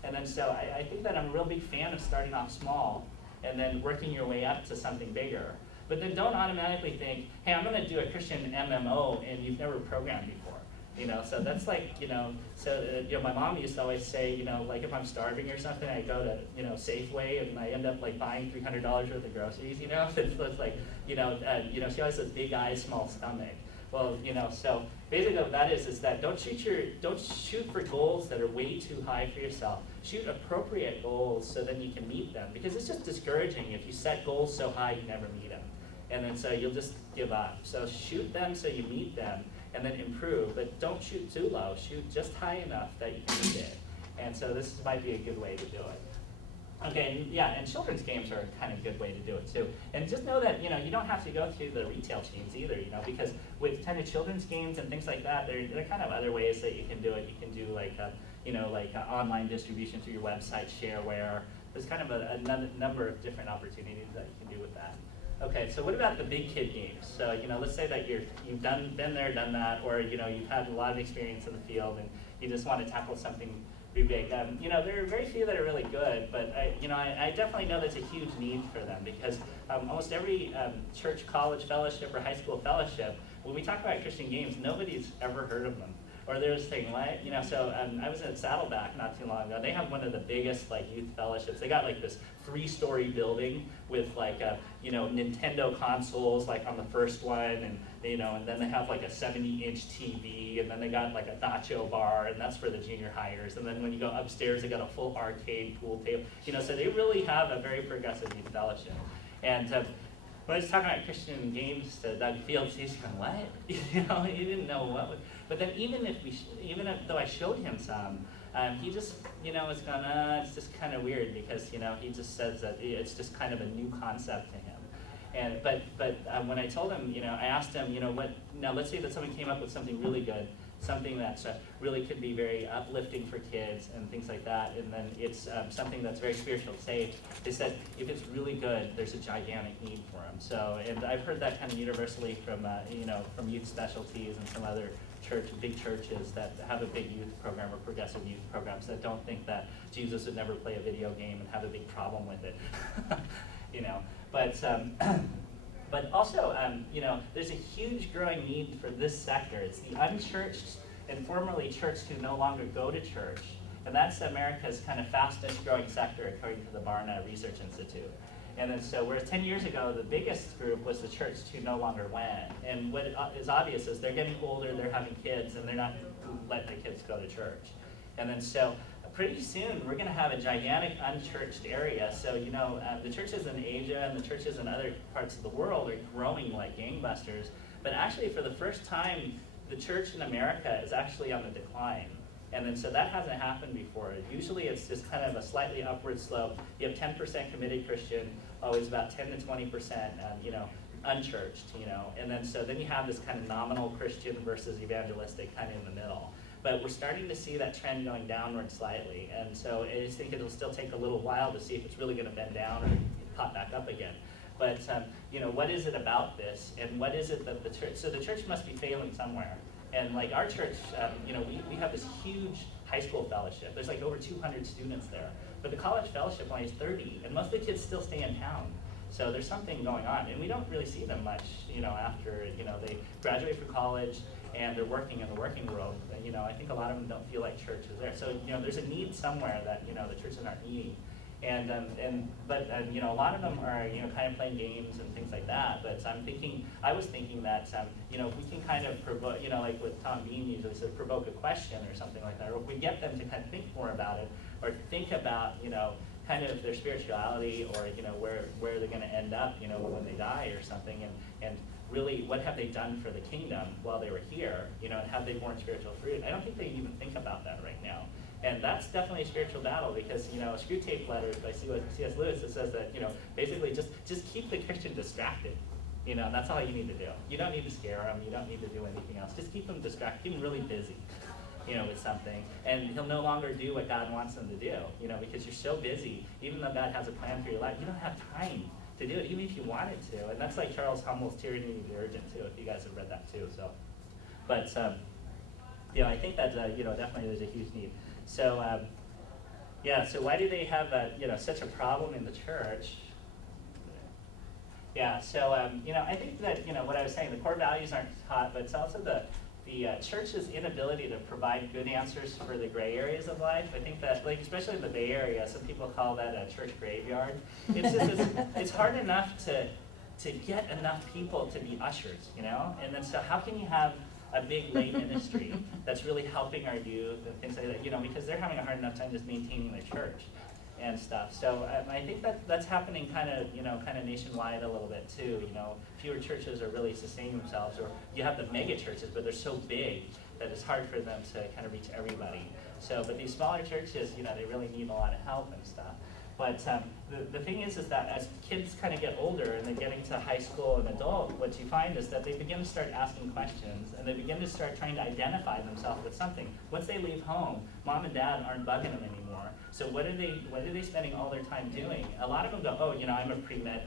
And then so I think that I'm a real big fan of starting off small and then working your way up to something bigger. But then don't automatically think, hey, I'm going to do a Christian MMO, and you've never programmed before. You know, so that's like, you know, so you know, my mom used to always say, you know, like if I'm starving or something, I go to, you know, Safeway, and I end up like buying $300 worth of groceries. You know, it's like, you know, she always says big eyes, small stomach. Well, you know, so basically what that is that don't shoot for goals that are way too high for yourself. Shoot appropriate goals so then you can meet them, because it's just discouraging if you set goals so high you never meet them, and then so you'll just give up. So shoot them so you meet them, and then improve, but don't shoot too low. Shoot just high enough that you can meet it. And so this might be a good way to do it. Okay, and yeah, and children's games are a kind of good way to do it too. And just know that, you know, you don't have to go through the retail chains either, you know, because with kind of children's games and things like that, there are kind of other ways that you can do it. You can do like, online distribution through your website, shareware. There's kind of a number of different opportunities that you can do with that. Okay, so what about the big kid games? So, you know, let's say that you've been there, done that, or, you know, you've had a lot of experience in the field and you just want to tackle something pretty big. You know, there are very few that are really good, but I definitely know there's a huge need for them, because almost every church, college fellowship, or high school fellowship, when we talk about Christian games, nobody's ever heard of them. Or they're just saying, what? You know, so I was at Saddleback not too long ago. They have one of the biggest like youth fellowships. They got like this 3-story building with like Nintendo consoles like on the first one, and and then they have like a 70-inch TV, and then they got like a nacho bar, and that's for the junior hires. And then when you go upstairs, they got a full arcade pool table. You know, so they really have a very progressive youth fellowship. And when I was talking about Christian games to Doug Fields, he's going, what? You know, he didn't know what would. But then even though I showed him some, he just, was going, it's just kind of weird, because, he just says that it's just kind of a new concept to him. And but when I told him, I asked him, now let's say that someone came up with something really good, something that really could be very uplifting for kids and things like that, and then it's something that's very spiritual safe. They said if it's really good, there's a gigantic need for them. So, and I've heard that kind of universally from from youth specialties and some other big churches that have a big youth program or progressive youth programs that don't think that Jesus would never play a video game and have a big problem with it. But also, there's a huge growing need for this sector. It's the unchurched and formerly churched who no longer go to church. And that's America's kind of fastest growing sector, according to the Barna Research Institute. And then so whereas 10 years ago, the biggest group was the church who no longer went. And what is obvious is they're getting older, they're having kids, and they're not letting the kids go to church. And then so pretty soon, we're going to have a gigantic unchurched area. So, the churches in Asia and the churches in other parts of the world are growing like gangbusters. But actually, for the first time, the church in America is actually on the decline. And then so that hasn't happened before. Usually it's just kind of a slightly upward slope. You have 10% committed Christian, always about 10 to 20%, unchurched, and then you have this kind of nominal Christian versus evangelistic kind of in the middle. But we're starting to see that trend going downward slightly, and so I just think it'll still take a little while to see if it's really going to bend down or pop back up again. But what is it about this, and what is it that the church? So the church must be failing somewhere, and like our church, we have this huge high school fellowship. There's like over 200 students there, but the college fellowship only is 30, and most of the kids still stay in town. So there's something going on, and we don't really see them much, after, they graduate from college and they're working in the working world. I think a lot of them don't feel like church is there. So, there's a need somewhere that, the churches aren't meeting. But a lot of them are, kind of playing games and things like that. But I was thinking that, if we can kind of provoke, like what Tom Bean usually says, provoke a question or something like that, or if we get them to kind of think more about it, or think about, kind of their spirituality, or where they're going to end up, when they die or something, and really what have they done for the kingdom while they were here, and have they borne spiritual fruit? I don't think they even think about that right now, and that's definitely a spiritual battle, because Screw Tape Letters by C.S. Lewis, it says that basically just keep the Christian distracted. That's all you need to do. You don't need to scare them. You don't need to do anything else. Just keep them distracted. Keep them really busy. With something, and he'll no longer do what God wants them to do, because you're so busy. Even though God has a plan for your life, you don't have time to do it, even if you wanted to. And that's like Charles Hummel's Tyranny of the Urgent, too, if you guys have read that, too. So, but, I think that, definitely there's a huge need. So, so why do they have, such a problem in the church? Yeah, so, I think that, what I was saying, the core values aren't taught, but it's also the church's inability to provide good answers for the gray areas of life. I think that, especially in the Bay Area, some people call that a church graveyard. It's just, it's hard enough to get enough people to be ushers, And then so how can you have a big lay ministry that's really helping our youth and things like that, because they're having a hard enough time just maintaining their church and stuff. So I think that's happening kind of nationwide a little bit too. Fewer churches are really sustaining themselves, or you have the mega churches, but they're so big that it's hard for them to kind of reach everybody. So, but these smaller churches, they really need a lot of help and stuff. But the thing is that as kids kind of get older and they're getting to high school and adult, what you find is that they begin to start asking questions, and they begin to start trying to identify themselves with something. Once they leave home, mom and dad aren't bugging them anymore. So what are they spending all their time doing? A lot of them go, I'm a pre-med,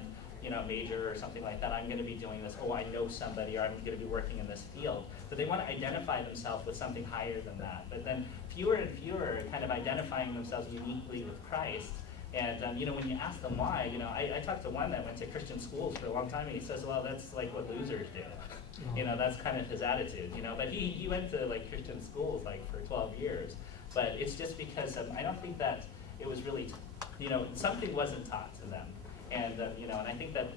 major or something like that. I'm going to be doing this. I know somebody, or I'm going to be working in this field. But they want to identify themselves with something higher than that. But then fewer and fewer are kind of identifying themselves uniquely with Christ. And when you ask them why, I talked to one that went to Christian schools for a long time, and he says, well, that's like what losers do. That's kind of his attitude. But he went to Christian schools for 12 years. But it's just because I don't think that it was really, something wasn't taught to them. And and I think that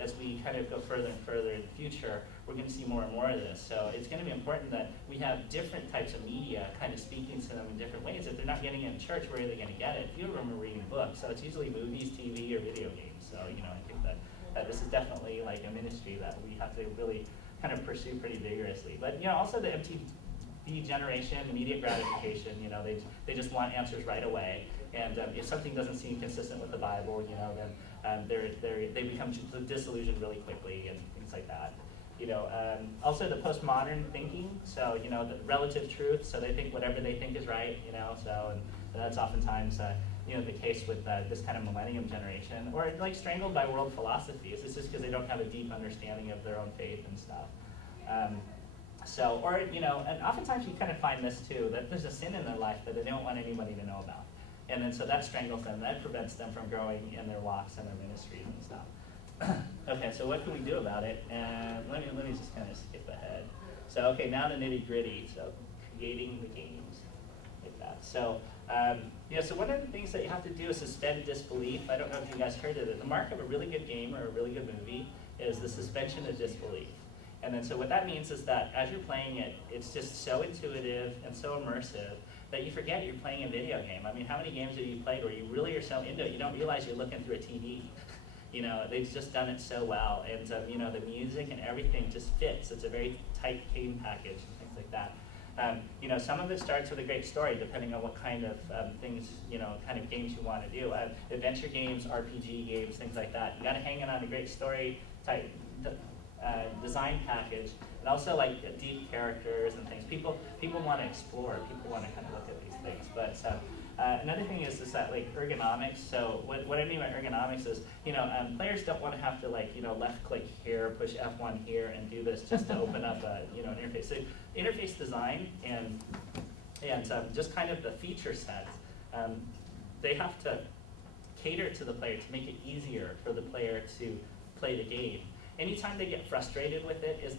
as we kind of go further and further in the future, we're going to see more and more of this. So it's going to be important that we have different types of media kind of speaking to them in different ways. If they're not getting it in church, where are they going to get it? Few of them are reading books, so it's usually movies, TV, or video games. So I think that this is definitely a ministry that we have to really kind of pursue pretty vigorously. But also the MTV generation, immediate gratification. They just want answers right away. And if something doesn't seem consistent with the Bible, then they become disillusioned really quickly and things like that. Also the postmodern thinking, so the relative truth. So they think whatever they think is right. So and that's oftentimes the case with this kind of millennium generation, or strangled by world philosophies. It's just because they don't have a deep understanding of their own faith and stuff. And oftentimes you kind of find this too, that there's a sin in their life that they don't want anybody to know about. And then so that strangles them, that prevents them from growing in their walks and their ministries and stuff. Okay, so what can we do about it? And let me just kind of skip ahead. So okay, now the nitty gritty. So creating the games, like that. So so one of the things that you have to do is suspend disbelief. I don't know if you guys heard of it. The mark of a really good game or a really good movie is the suspension of disbelief. And then so what that means is that as you're playing it, it's just so intuitive and so immersive that you forget you're playing a video game. I mean, how many games have you played where you really are so into it, you don't realize you're looking through a TV? They've just done it so well. And the music and everything just fits. It's a very tight game package and things like that. Some of it starts with a great story, depending on what kind of things, kind of games you want to do. Adventure games, RPG games, things like that. You got to hang it on a great story type design package, and also like deep characters and things. People want to explore. People want to kind of look at these things. But another thing is that like ergonomics. So what I mean by ergonomics is, players don't want to have to left click here, push F1 here, and do this just to open up an interface. So interface design and just kind of the feature set, they have to cater to the player to make it easier for the player to play the game. Anytime they get frustrated with it is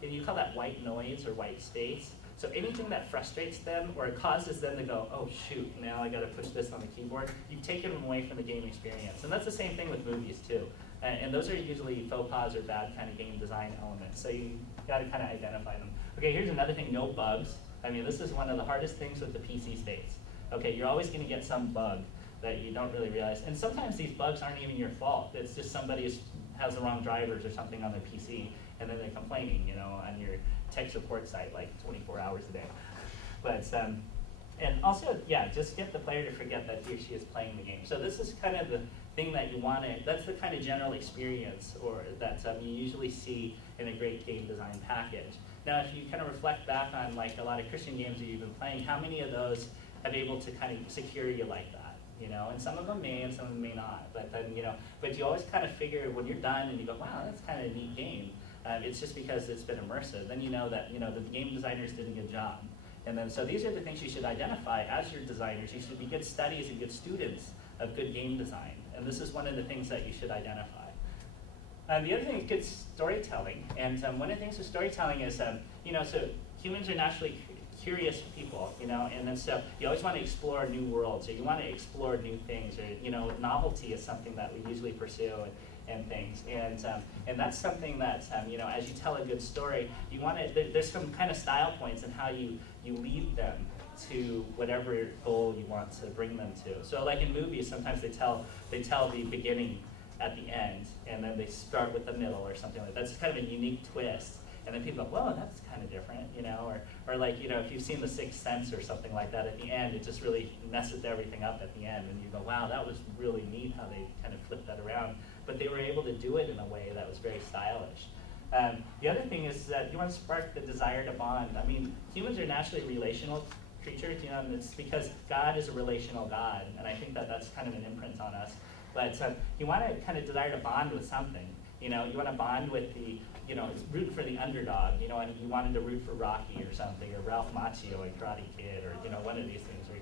you call that white noise or white space. So anything that frustrates them or it causes them to go, oh shoot, now I got to push this on the keyboard, you've taken them away from the game experience. And that's the same thing with movies too. And those are usually faux pas or bad kind of game design elements. So you got to kind of identify them. Okay, here's another thing, no bugs. I mean, this is one of the hardest things with the PC space. Okay, you're always going to get some bug that you don't really realize. And sometimes these bugs aren't even your fault. It's just somebody has the wrong drivers or something on their PC, and then they're complaining, on your tech support site like 24 hours a day. But, and also, just get the player to forget that he or she is playing the game. So this is kind of the thing that you want to, that's the kind of general experience or that you usually see in a great game design package. Now, if you kind of reflect back on like a lot of Christian games that you've been playing, how many of those have able to kind of secure you like that? And some of them may and some of them may not. But then, but you always kind of figure when you're done and you go, wow, that's kind of a neat game. It's just because it's been immersive. Then you know that, the game designers did a good job. And then, so these are the things you should identify as your designers. You should be good studies and good students of good game design. And this is one of the things that you should identify. The other thing is good storytelling. And one of the things with storytelling is, so humans are naturally curious people, and then so you always want to explore new worlds, or you want to explore new things, or novelty is something that we usually pursue and things, and that's something that as you tell a good story, you want to. There's some kind of style points in how you lead them to whatever goal you want to bring them to. So like in movies, sometimes they tell the beginning at the end, and then they start with the middle or something like that. That's kind of a unique twist. And then people go, well, that's kind of different, or like, if you've seen The Sixth Sense or something like that, at the end, it just really messes everything up at the end, and you go, wow, that was really neat how they kind of flipped that around. But they were able to do it in a way that was very stylish. The other thing is that you want to spark the desire to bond. I mean, humans are naturally relational creatures, and it's because God is a relational God, and I think that that's kind of an imprint on us. But you want to kind of desire to bond with something. You want to bond with the, root for the underdog, and you wanted to root for Rocky or something, or Ralph Macchio in Karate Kid, or, one of these things, or,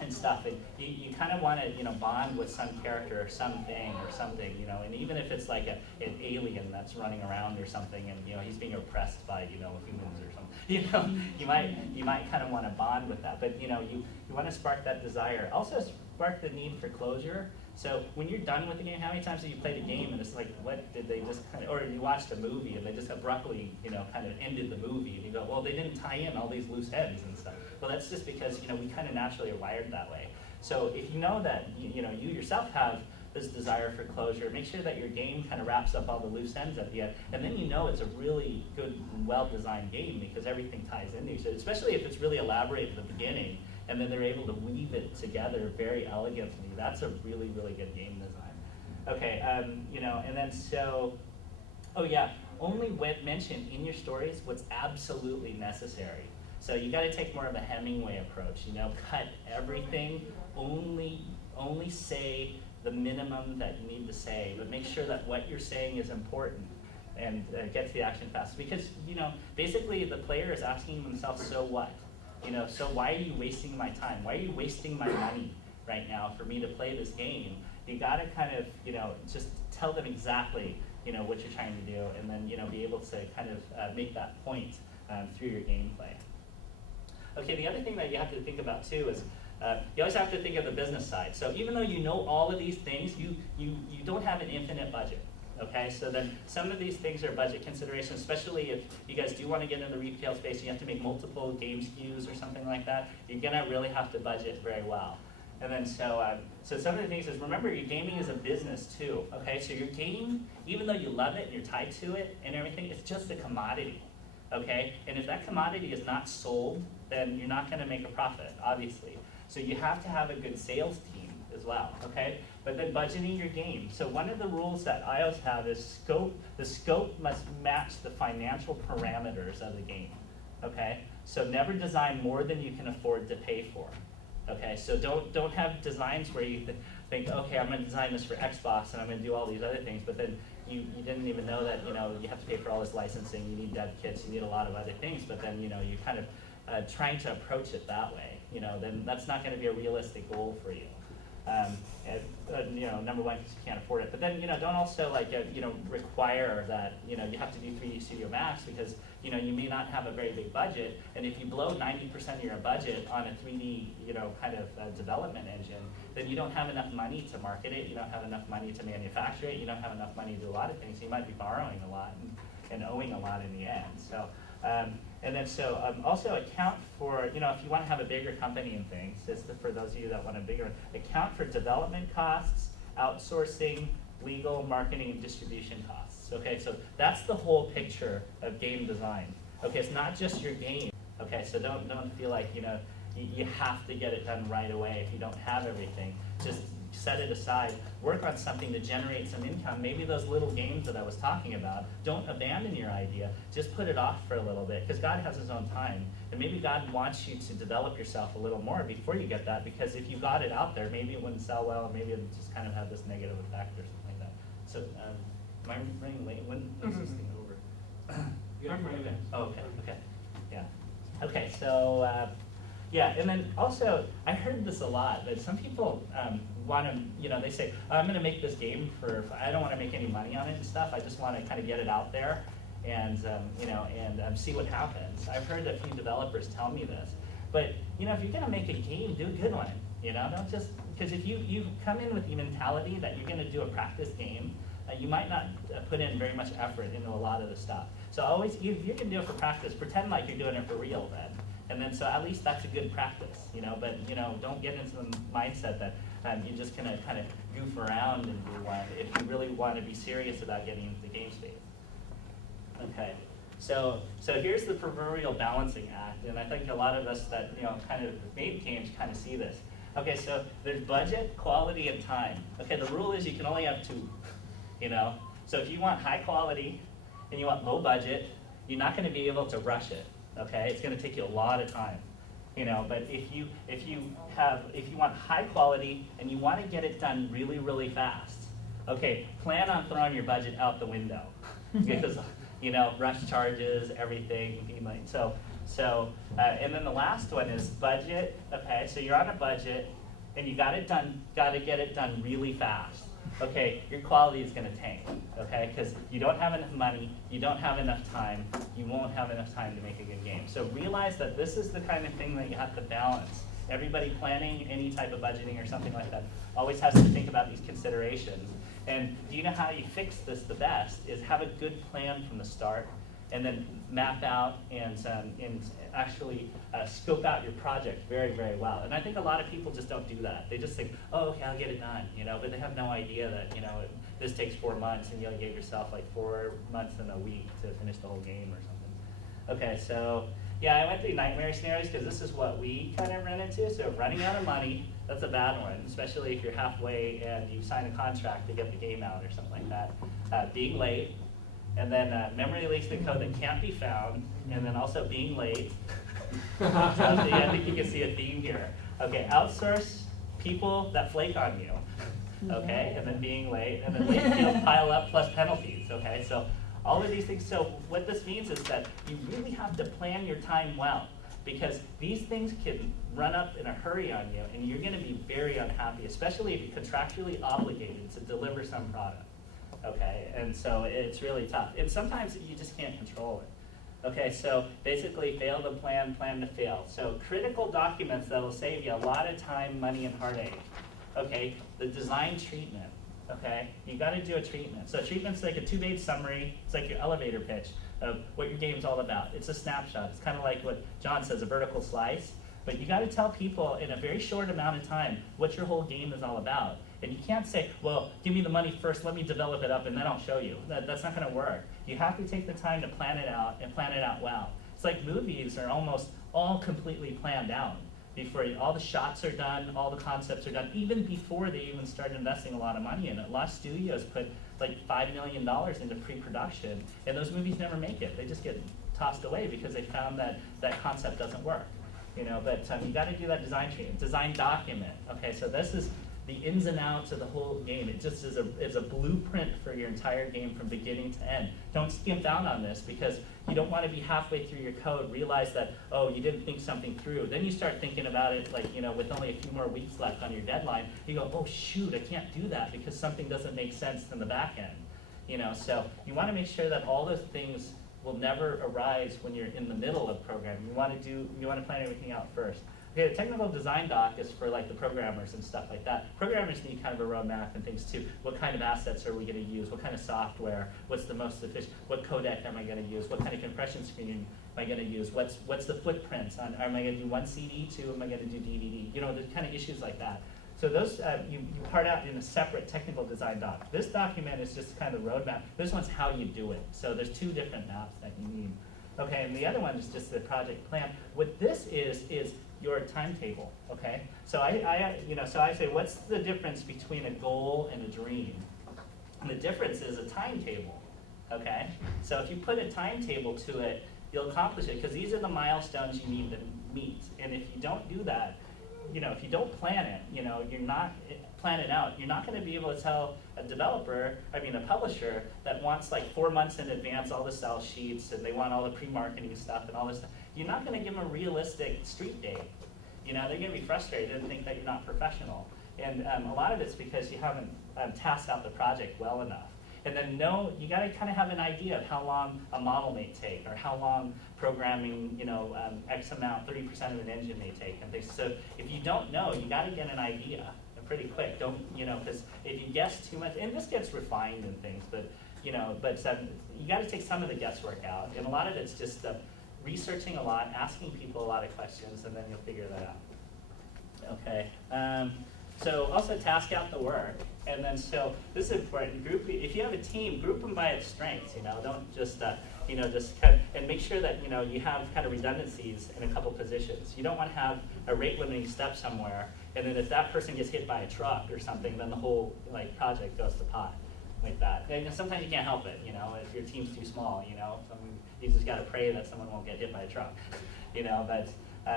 and stuff. And you kind of want to, bond with some character or something, and even if it's like an alien that's running around or something, and, he's being oppressed by, humans or something, you might kind of want to bond with that. But, you want to spark that desire. Also spark the need for closure. So when you're done with the game, how many times have you played a game and it's like, what did they just kind of, or you watched a movie and they just abruptly, kind of ended the movie, and you go, well, they didn't tie in all these loose ends and stuff. Well, that's just because, we kind of naturally are wired that way. So if you know that, you yourself have this desire for closure, make sure that your game kind of wraps up all the loose ends at the end, and then it's a really good, well-designed game because everything ties into each other, especially if it's really elaborate at the beginning, and then they're able to weave it together very elegantly. That's a really, really good game design. Okay, and then so, only mention in your stories what's absolutely necessary. So you got to take more of a Hemingway approach. Cut everything. Only say the minimum that you need to say, but make sure that what you're saying is important and get to the action fast. Because basically the player is asking themselves, so what? So why are you wasting my time? Why are you wasting my money right now for me to play this game? You got to kind of, just tell them exactly, what you're trying to do, and then, be able to kind of make that point through your gameplay. Okay, the other thing that you have to think about too is you always have to think of the business side. So even though you know all of these things, you don't have an infinite budget. Okay, so then some of these things are budget considerations, especially if you guys do want to get into the retail space, you have to make multiple game SKUs or something like that. You're gonna really have to budget very well. And then so some of the things is, remember, your gaming is a business too. Okay, so your game, even though you love it and you're tied to it and everything, it's just a commodity. okay? And if that commodity is not sold, then you're not gonna make a profit, obviously. So you have to have a good sales team as well, okay? But then budgeting your game. So one of the rules that I always have is the scope must match the financial parameters of the game, okay? So never design more than you can afford to pay for, okay? So don't have designs where you think, okay, I'm gonna design this for Xbox and I'm gonna do all these other things, but then you didn't even know that, you have to pay for all this licensing, you need dev kits, you need a lot of other things, but then, you're kind of trying to approach it that way, then that's not gonna be a realistic goal for you. Number one, because you can't afford it. But then, don't also require that, you have to do 3D Studio Max because, you may not have a very big budget. And if you blow 90% of your budget on a 3D, development engine, then you don't have enough money to market it. You don't have enough money to manufacture it. You don't have enough money to do a lot of things. You might be borrowing a lot and owing a lot in the end. So, also account for, if you want to have a bigger company and things, for those of you that want a bigger, account for development costs, outsourcing, legal, marketing, and distribution costs. Okay, so that's the whole picture of game design. Okay, it's not just your game. Okay, so don't feel like, you have to get it done right away if you don't have everything. Just set it aside, work on something to generate some income. Maybe those little games that I was talking about, don't abandon your idea, just put it off for a little bit, because God has his own time. And maybe God wants you to develop yourself a little more before you get that, because if you got it out there, maybe it wouldn't sell well, maybe it just kind of have this negative effect or something like that. So, am I running late? When is this thing over? Okay, yeah. Okay, so, yeah, and then also, I heard this a lot, that some people want to, they say, oh, I'm going to make this game I don't want to make any money on it and stuff, I just want to kind of get it out there and, see what happens. I've heard a few developers tell me this. But, if you're going to make a game, do a good one, don't just, because if you come in with the mentality that you're going to do a practice game, you might not put in very much effort into a lot of the stuff. So always, if you're going to do it for practice, pretend like you're doing it for real then. And then, so at least that's a good practice, but, don't get into the mindset that you're just gonna kind of goof around and do one if you really want to be serious about getting into the game space. Okay, so here's the proverbial balancing act, and I think a lot of us that, kind of made games kind of see this. Okay, so there's budget, quality, and time. Okay, the rule is you can only have two, So if you want high quality and you want low budget, you're not gonna be able to rush it. Okay, it's going to take you a lot of time, But if you want high quality and you want to get it done really, really fast, okay, plan on throwing your budget out the window because rush charges, everything. And then the last one is budget. Okay, so you're on a budget and you got to get it done really fast. Okay, your quality is going to tank, okay? Because you don't have enough money, you don't have enough time, you won't have enough time to make a good game. So realize that this is the kind of thing that you have to balance. Everybody planning any type of budgeting or something like that always has to think about these considerations. And do you know how you fix this the best is have a good plan from the start and then map out and actually scope out your project very, very well. And I think a lot of people just don't do that. They just think, oh, okay, I'll get it done, but they have no idea that, this takes 4 months and you gave yourself like 4 months and a week to finish the whole game or something. Okay, so yeah, I went through nightmare scenarios because this is what we kind of ran into. So running out of money, that's a bad one, especially if you're halfway and you sign a contract to get the game out or something like that. Being late. And then memory leaks to code that can't be found, and then also being late. I think you can see a theme here. Okay, outsource people that flake on you. Okay, and then being late, and then late fees pile up plus penalties. Okay, so all of these things. So what this means is that you really have to plan your time well, because these things can run up in a hurry on you, and you're going to be very unhappy, especially if you're contractually obligated to deliver some product. Okay, and so it's really tough. And sometimes you just can't control it. Okay, so basically fail to plan, plan to fail. So critical documents that'll save you a lot of time, money, and heartache. Okay, the design treatment. Okay, you got to do a treatment. So treatment's like a 2-page summary. It's like your elevator pitch of what your game's all about. It's a snapshot. It's kind of like what John says, a vertical slice. But you got to tell people in a very short amount of time what your whole game is all about. And you can't say, well, give me the money first, let me develop it up, and then I'll show you. That's not going to work. You have to take the time to plan it out and plan it out well. It's like movies are almost all completely planned out. Before all the shots are done, all the concepts are done, even before they even start investing a lot of money in it. A lot of studios put like $5 million into pre-production, and those movies never make it. They just get tossed away because they found that that concept doesn't work. You know, but you got to do that design training, design document. Okay, so this is the ins and outs of the whole game. It just is a blueprint for your entire game from beginning to end. Don't skimp out on this, because you don't want to be halfway through your code, realize that, oh, you didn't think something through. Then you start thinking about it, like, you know, with only a few more weeks left on your deadline, you go, oh shoot, I can't do that because something doesn't make sense in the back end. You know, so you want to make sure that all those things will never arise when you're in the middle of programming. You want to plan everything out first. Okay, the technical design doc is for like the programmers and stuff like that. Programmers need kind of a roadmap and things too. What kind of assets are we going to use? What kind of software? What's the most efficient? What codec am I going to use? What kind of compression screen am I going to use? What's the footprint on? Am I going to do one CD? Two? Am I going to do DVD? You know, there's kind of issues like that. So those you part out in a separate technical design doc. This document is just kind of the roadmap. This one's how you do it. So there's two different maps that you need. Okay, and the other one is just the project plan. What this is your timetable. Okay, so I say, what's the difference between a goal and a dream? And the difference is a timetable. Okay, so if you put a timetable to it, you'll accomplish it, because these are the milestones you need to meet. And if you don't do that, you know, if you don't plan it, you know, you're not plan it out, you're not going to be able to tell a publisher that wants like 4 months in advance all the sell sheets, and they want all the pre-marketing stuff and all this stuff. You're not going to give them a realistic street date. You know, they're going to be frustrated and think that you're not professional. And a lot of it's because you haven't tasked out the project well enough. And then you got to kind of have an idea of how long a model may take, or how long programming, you know, X amount, 30% of an engine may take, and things. So if you don't know, you got to get an idea pretty quick. Don't, you know, because if you guess too much, and this gets refined and things, but you know, you got to take some of the guesswork out, and a lot of it's just researching a lot, asking people a lot of questions, and then you'll figure that out. Okay. So also task out the work, and then so this is important. If you have a team, group them by its strengths. You know, don't just just kind of, and make sure that you have kind of redundancies in a couple positions. You don't want to have a rate limiting step somewhere, and then if that person gets hit by a truck or something, then the whole project goes to pot like that. And sometimes you can't help it. You know, if your team's too small, you just got to pray that someone won't get hit by a truck. You know, but.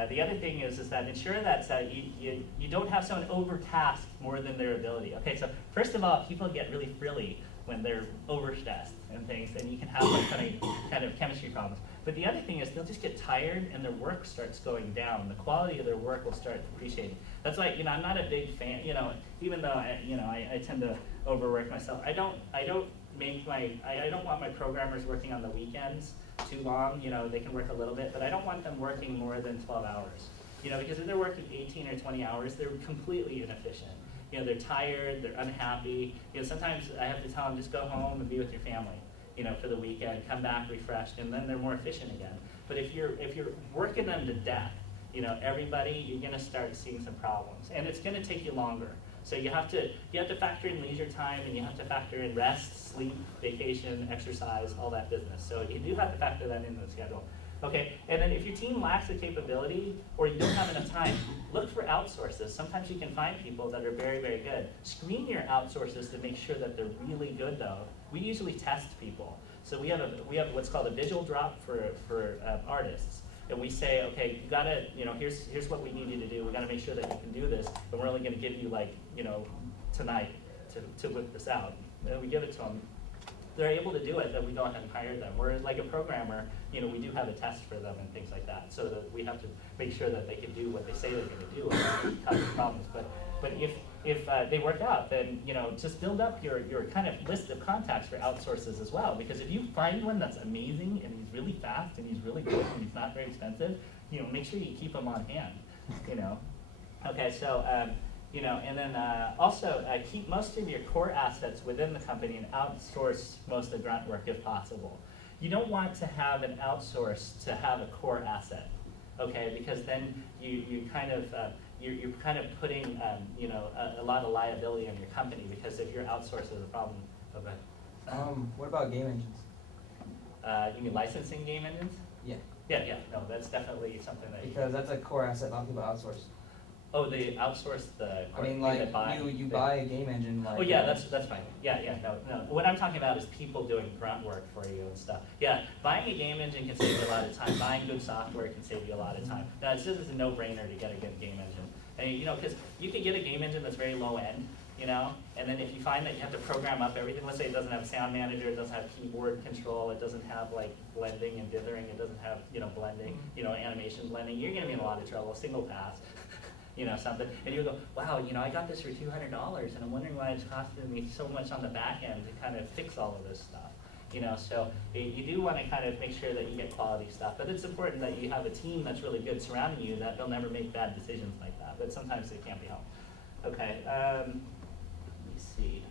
The other thing is that ensure that you don't have someone overtasked more than their ability. Okay, so first of all, people get really frilly when they're overstressed and things, and you can have kind of chemistry problems. But the other thing is they'll just get tired and their work starts going down. The quality of their work will start depreciating. That's why I'm not a big fan. Even though I tend to overwork myself. I don't want my programmers working on the weekends too long. They can work a little bit, but I don't want them working more than 12 hours. Because if they're working 18 or 20 hours, they're completely inefficient. They're tired, they're unhappy. Sometimes I have to tell them, just go home and be with your family, for the weekend, come back refreshed, and then they're more efficient again. But if you're working them to death, everybody, you're gonna start seeing some problems. And it's gonna take you longer. So you have to factor in leisure time, and you have to factor in rest, sleep, vacation, exercise, all that business. So you do have to factor that into the schedule. Okay, and then if your team lacks the capability or you don't have enough time, look for outsources. Sometimes you can find people that are very, very good. Screen your outsources to make sure that they're really good though. We usually test people. So we have what's called a visual drop for artists. And we say, okay, you gotta, here's what we need you to do. We gotta make sure that you can do this, and we're only gonna give you tonight to whip this out. And we give it to them. They're able to do it, then we don't have to hire them. We're like a programmer, we do have a test for them and things like that, so that we have to make sure that they can do what they say they're gonna do and cause problems. But if they work out, then just build up your kind of list of contacts for outsources as well. Because if you find one that's amazing and he's really fast and he's really good and he's not very expensive, make sure you keep him on hand. Okay, so and then also keep most of your core assets within the company and outsource most of the grunt work if possible. You don't want to have an outsource to have a core asset, okay? Because then you're kind of putting a lot of liability on your company, because if your outsource is a problem. Okay. What about game engines? You mean licensing game engines? Yeah. Yeah, no, that's definitely something that Because that's a core asset a lot of people outsource. Oh, they outsource the. I mean, like, you buy a game engine, like. Oh yeah, that's fine. Yeah, no. What I'm talking about is people doing grunt work for you and stuff. Yeah, buying a game engine can save you a lot of time. Buying good software can save you a lot of time. Now, it's just a no-brainer to get a good game engine. And you know, because you can get a game engine that's very low end, you know, and then if you find that you have to program up everything, let's say it doesn't have a sound manager, it doesn't have keyboard control, it doesn't have like blending and dithering, it doesn't have, you know, blending, you know, animation blending, you're gonna be in a lot of trouble, single pass. You know, something, and you go, wow, you know, I got this for $200, and I'm wondering why it's costing me so much on the back end to kind of fix all of this stuff. You know, so you do want to kind of make sure that you get quality stuff, but it's important that you have a team that's really good surrounding you, that they'll never make bad decisions like that, but sometimes it can't be helped. Okay, let me see.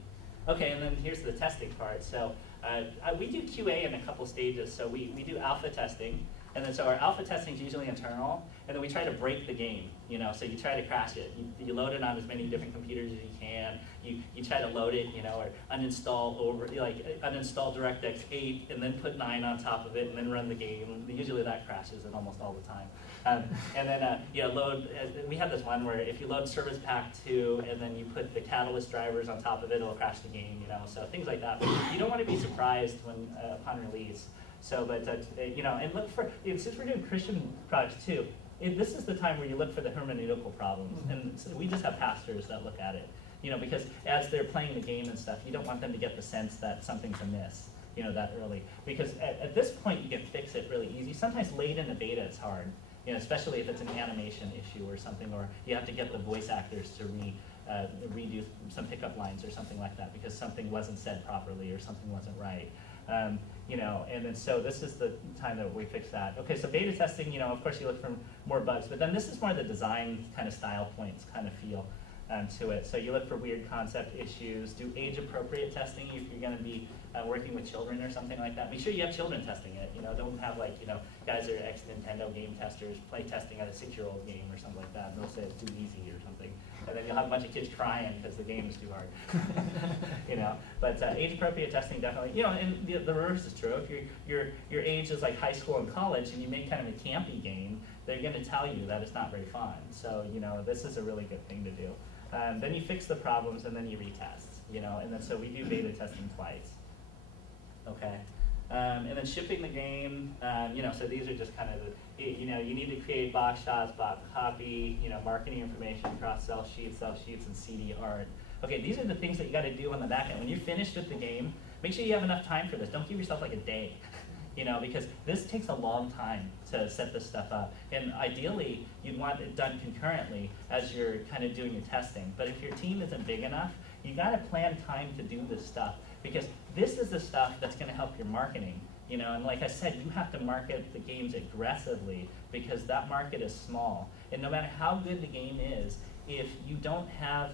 Okay, and then here's the testing part. So we do QA in a couple stages. So we do alpha testing, and then so our alpha testing is usually internal, and then we try to break the game, you know, so you try to crash it. You load it on as many different computers as you can. You try to load it, you know, or uninstall uninstall DirectX 8 and then put 9 on top of it and then run the game. Usually that crashes it almost all the time. And then we have this one where if you load Service Pack 2 and then you put the Catalyst drivers on top of it, it'll crash the game, you know, so things like that. But you don't want to be surprised when upon release. So, but, you know, and look for, since we're doing Christian products too, this is the time where you look for the hermeneutical problems. And so we just have pastors that look at it, you know, because as they're playing the game and stuff, you don't want them to get the sense that something's amiss, you know, that early. Because at this point, you can fix it really easy. Sometimes late in the beta, it's hard, you know, especially if it's an animation issue or something, or you have to get the voice actors to redo some pickup lines or something like that because something wasn't said properly or something wasn't right. You know, and then so this is the time that we fix that. Okay, so beta testing, you know, of course you look for more bugs, but then this is more the design kind of style points kind of feel to it. So you look for weird concept issues, do age-appropriate testing if you're going to be working with children or something like that. Make sure you have children testing it, you know, don't have like, you know, guys that are ex-Nintendo game testers play testing at a 6-year-old game or something like that, and they'll say it's too easy or something. And then you'll have a bunch of kids crying because the game is too hard, you know. But age-appropriate testing definitely, you know, and the reverse is true. If your age is like high school and college, and you make kind of a campy game, they're going to tell you that it's not very fun. So, you know, this is a really good thing to do. Then you fix the problems, and then you retest, you know. And then so we do beta testing twice. Okay. And then shipping the game, you know, so these are just kind of the, you know, you need to create box shots, box copy, you know, marketing information across sell sheets, and CD art. Okay, these are the things that you got to do on the back end. When you're finished with the game, make sure you have enough time for this. Don't give yourself like a day, you know, because this takes a long time to set this stuff up. And ideally, you'd want it done concurrently as you're kind of doing your testing. But if your team isn't big enough, you got to plan time to do this stuff, because this is the stuff that's going to help your marketing. You know, and like I said, you have to market the games aggressively because that market is small. And no matter how good the game is, if you don't have,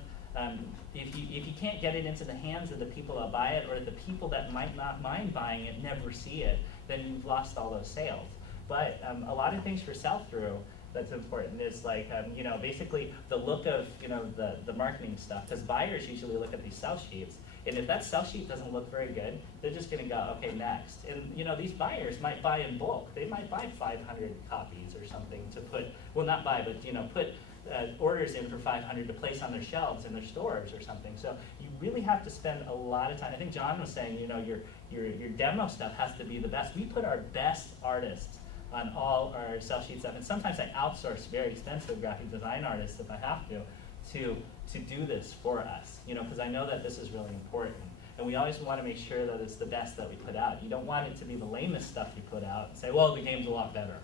if you can't get it into the hands of the people that buy it, or the people that might not mind buying it never see it, then you've lost all those sales. But a lot of things for sell-through that's important is like, you know, basically the look of, you know, the marketing stuff, because buyers usually look at these sell sheets. And if that sell sheet doesn't look very good, they're just going to go, okay, next. And you know, these buyers might buy in bulk. They might buy 500 copies or something to put, well, not buy, but you know, put orders in for 500 to place on their shelves in their stores or something. So you really have to spend a lot of time. I think John was saying, you know, your demo stuff has to be the best. We put our best artists on all our sell sheet stuff, and sometimes I outsource very expensive graphic design artists if I have to do this for us, you know, because I know that this is really important. And we always want to make sure that it's the best that we put out. You don't want it to be the lamest stuff you put out and say, well, the game's a lot better,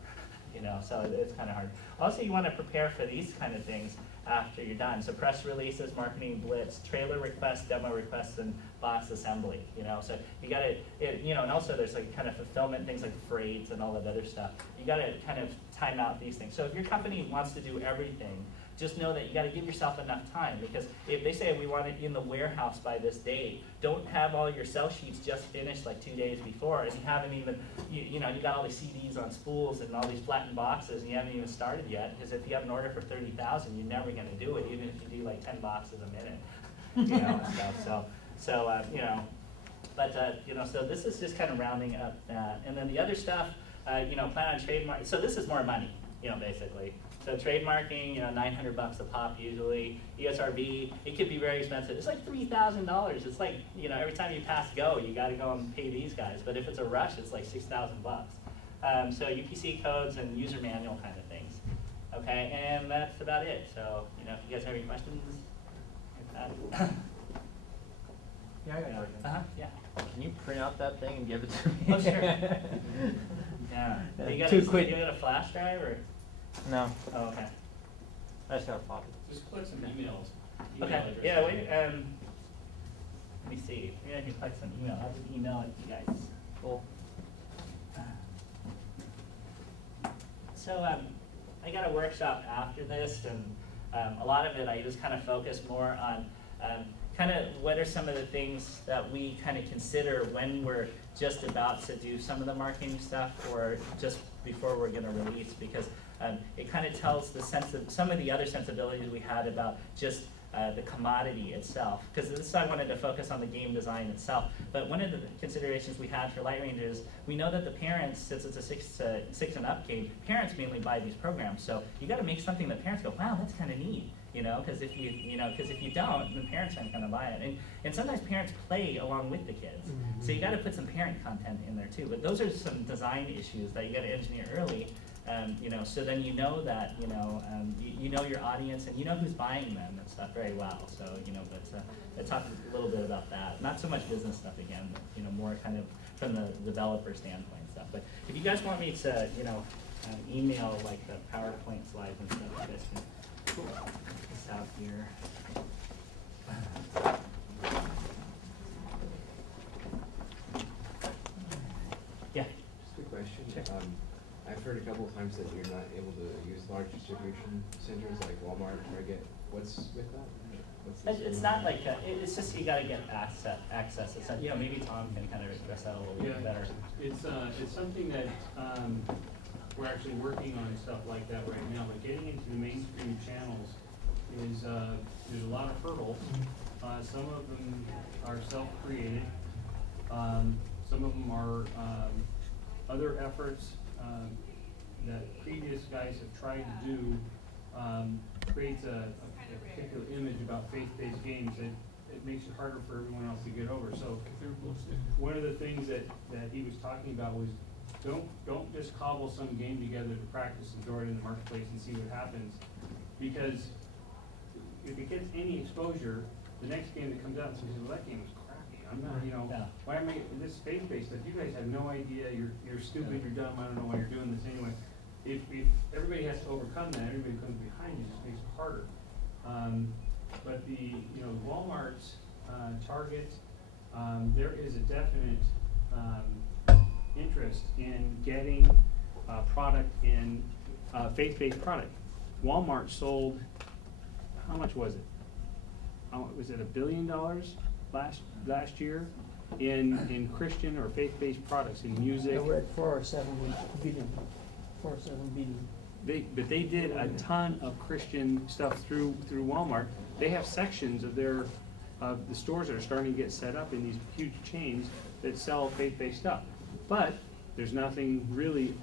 you know, so it's kind of hard. Also, you want to prepare for these kind of things after you're done. So press releases, marketing blitz, trailer requests, demo requests, and box assembly, you know. So you got to, you know, and also there's like kind of fulfillment, things like freight and all that other stuff. You got to kind of time out these things. So if your company wants to do everything, just know that you got to give yourself enough time, because if they say we want it in the warehouse by this date, don't have all your sell sheets just finished like 2 days before, and you haven't even, you know, you got all these CDs on spools and all these flattened boxes, and you haven't even started yet. Because if you have an order for 30,000, you're never going to do it, even if you do like 10 boxes a minute, you know, and stuff. So you know. But so this is just kind of rounding up that. And then the other stuff, plan on trademark. So this is more money, basically. So trademarking, $900 a pop usually. ESRB, it could be very expensive. It's like $3,000. It's like, every time you pass go, you got to go and pay these guys. But if it's a rush, it's like $6,000. So UPC codes and user manual kind of things. Okay, and that's about it. So, if you guys have any questions, like that. Yeah, I got it. Yeah. Can you print out that thing and give it to me? Oh, sure. Yeah. You got a flash drive or? No, Oh, okay. I just got a copy. Just collect some emails. Okay. addresses. Yeah. Wait. Let me see. Maybe I can collect some email. I'll just email it to you guys. Cool. So I got a workshop after this, and a lot of it I just kind of focus more on kind of what are some of the things that we kind of consider when we're just about to do some of the marketing stuff or just before we're going to release, because it kind of tells the sense of some of the other sensibilities we had about just the commodity itself. Because this I wanted to focus on the game design itself. But one of the considerations we had for Light Ranger is we know that the parents, since it's a six and up game, parents mainly buy these programs. So you got to make something that parents go, wow, that's kind of neat. Because if you don't, the parents aren't going to buy it. And sometimes parents play along with the kids. Mm-hmm. So you got to put some parent content in there too. But those are some design issues that you got to engineer early. So then you know that you know your audience and you know who's buying them and stuff very well. So but I talked a little bit about that. Not so much business stuff again, but more kind of from the developer standpoint stuff. But if you guys want me to email like the PowerPoint slides and stuff, you guys can. Cool. This out here. Yeah. Just a question. Sure. I've heard a couple of times that you're not able to use large distribution centers like Walmart or Target. What's with that? It's not like it's just you got to get access. It's maybe Tom can kind of address that a little bit better. It's something that we're actually working on stuff like that right now. But getting into the mainstream channels is there's a lot of hurdles. Some of them are self-created. Some of them are other efforts that previous guys have tried to do. Creates a particular image about faith-based games that it makes it harder for everyone else to get over. So one of the things that he was talking about was don't just cobble some game together to practice and throw it in the marketplace and see what happens. Because if it gets any exposure, the next game that comes out says, well, that game was crappy. I'm not, why am I, this faith-based stuff, you guys have no idea, you're stupid, you're dumb, I don't know why you're doing this anyway. If everybody has to overcome that, everybody comes behind you, it just makes it harder. But the, Walmart's, Target, there is a definite interest in getting product in faith-based product. Walmart sold, how much was it? Was it $1 billion last year in Christian or faith-based products in music? Yeah, we're at 407 billion. 407 billion. But they did a ton of Christian stuff through Walmart. They have sections of the stores that are starting to get set up in these huge chains that sell faith-based stuff. But there's nothing really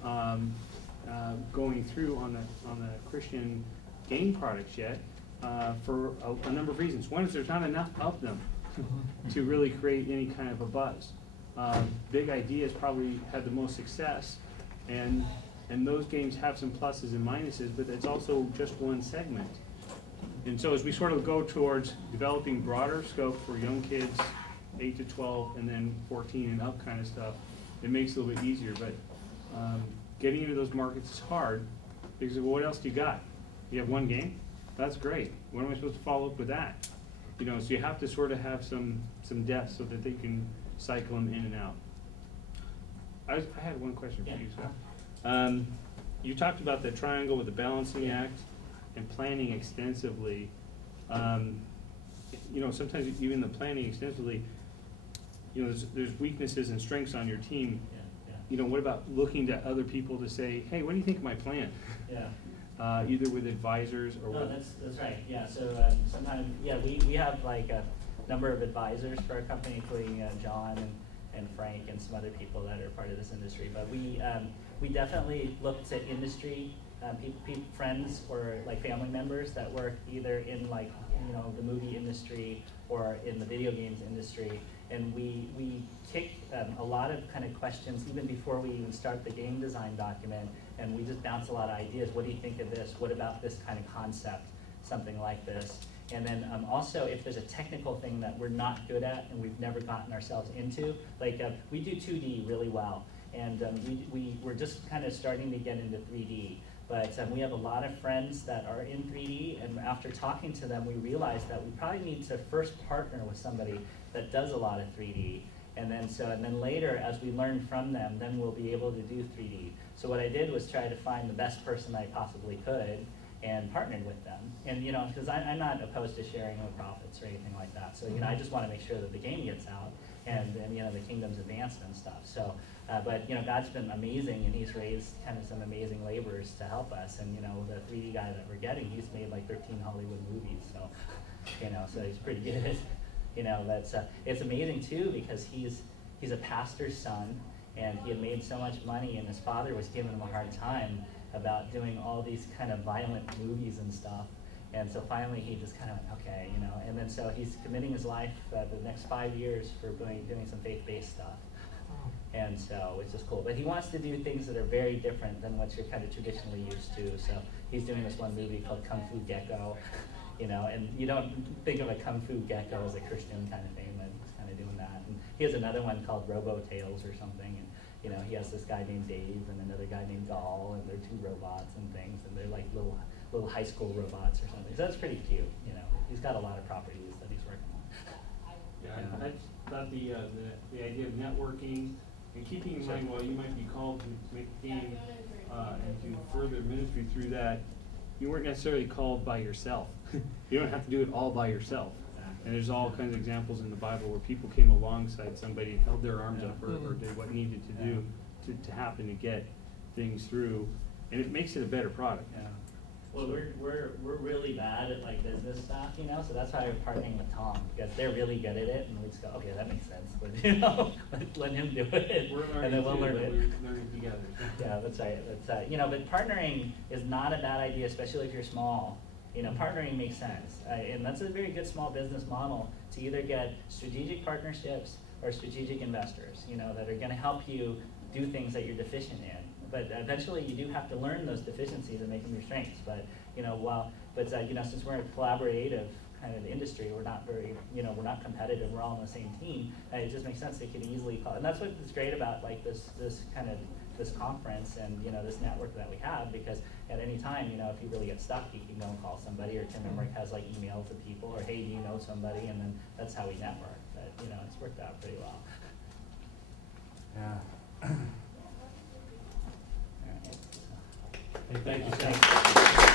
going through on the Christian game products yet for a number of reasons. One is there's not enough of them to really create any kind of a buzz. Big Ideas probably had the most success, and those games have some pluses and minuses, but it's also just one segment. And so as we sort of go towards developing broader scope for young kids, 8 to 12, and then 14 and up kind of stuff, it makes it a little bit easier. But getting into those markets is hard, because well, what else do you got? You have one game? That's great. What am I supposed to follow up with that? So you have to sort of have some depth so that they can cycle them in and out. I had one question for you, Scott. You talked about the triangle with the balancing act and planning extensively. Sometimes even the planning extensively, there's weaknesses and strengths on your team. Yeah. What about looking to other people to say, hey, what do you think of my plan? Yeah. Either with advisors or with. That's right. Yeah. So sometimes, we have like a number of advisors for our company, including John and Frank and some other people that are part of this industry. But we definitely looked at industry, friends or like family members that work either in like, you know, the movie industry or in the video games industry. And we kicked a lot of kind of questions even before we even start the game design document, and we just bounce a lot of ideas. What do you think of this? What about this kind of concept? Something like this. And then also, if there's a technical thing that we're not good at and we've never gotten ourselves into, like we do 2D really well, and we're just kind of starting to get into 3D. But we have a lot of friends that are in 3D, and after talking to them, we realized that we probably need to first partner with somebody that does a lot of 3D. And then later, as we learn from them, then we'll be able to do 3D. So what I did was try to find the best person I possibly could and partnered with them. And you know, because I'm not opposed to sharing the profits or anything like that. So you know, I just want to make sure that the game gets out and you know, the kingdom's advanced and stuff. So, but you know, God's been amazing, and He's raised kind of some amazing laborers to help us. And you know, the 3D guy that we're getting, he's made like 13 Hollywood movies. So, you know, so he's pretty good. You know, that's it's amazing too, because he's a pastor's son, and he had made so much money, and his father was giving him a hard time about doing all these kind of violent movies and stuff. And so finally he just kind of went, okay, you know, and then so he's committing his life the next 5 years for doing some faith-based stuff. And so, which is cool. But he wants to do things that are very different than what you're kind of traditionally used to. So he's doing this one movie called Kung Fu Gecko, you know, and you don't think of a Kung Fu Gecko as a Christian kind of thing, but he's kind of doing that. And he has another one called Robo Tales or something, and you know, he has this guy named Dave and another guy named Gaul, and they're two robots and things, and they're like little high school robots or something. So that's pretty cute, you know. He's got a lot of properties that he's working on. Yeah, I thought the idea of networking and keeping in mind, while you might be called to make a game and to further ministry through that, you weren't necessarily called by yourself. You don't have to do it all by yourself. And there's all kinds of examples in the Bible where people came alongside somebody and held their arms up or did what needed to do to happen to get things through, and it makes it a better product. Yeah. Well, we're really bad at like business stuff, you know, so that's why we're partnering with Tom, because they're really good at it, and we just go, okay, that makes sense, but you know, let him do it, and then we'll learn it. We're learning together. Yeah, that's right. That's you know, but partnering is not a bad idea, especially if you're small. You know, partnering makes sense, and that's a very good small business model to either get strategic partnerships or strategic investors, you know, that are going to help you do things that you're deficient in. But eventually, you do have to learn those deficiencies and make them your strengths. But you know, you know, since we're a collaborative kind of industry, we're not very, you know, we're not competitive. We're all on the same team. It just makes sense. They can easily call, and that's what's great about like this kind of this conference and you know this network that we have, because at any time, you know, if you really get stuck, you can go and call somebody, or Tim Emmerich has like emails to people, or hey, do you know somebody, and then that's how we network. But you know, it's worked out pretty well. Yeah. All right. Hey, thank you, Seth. Thanks.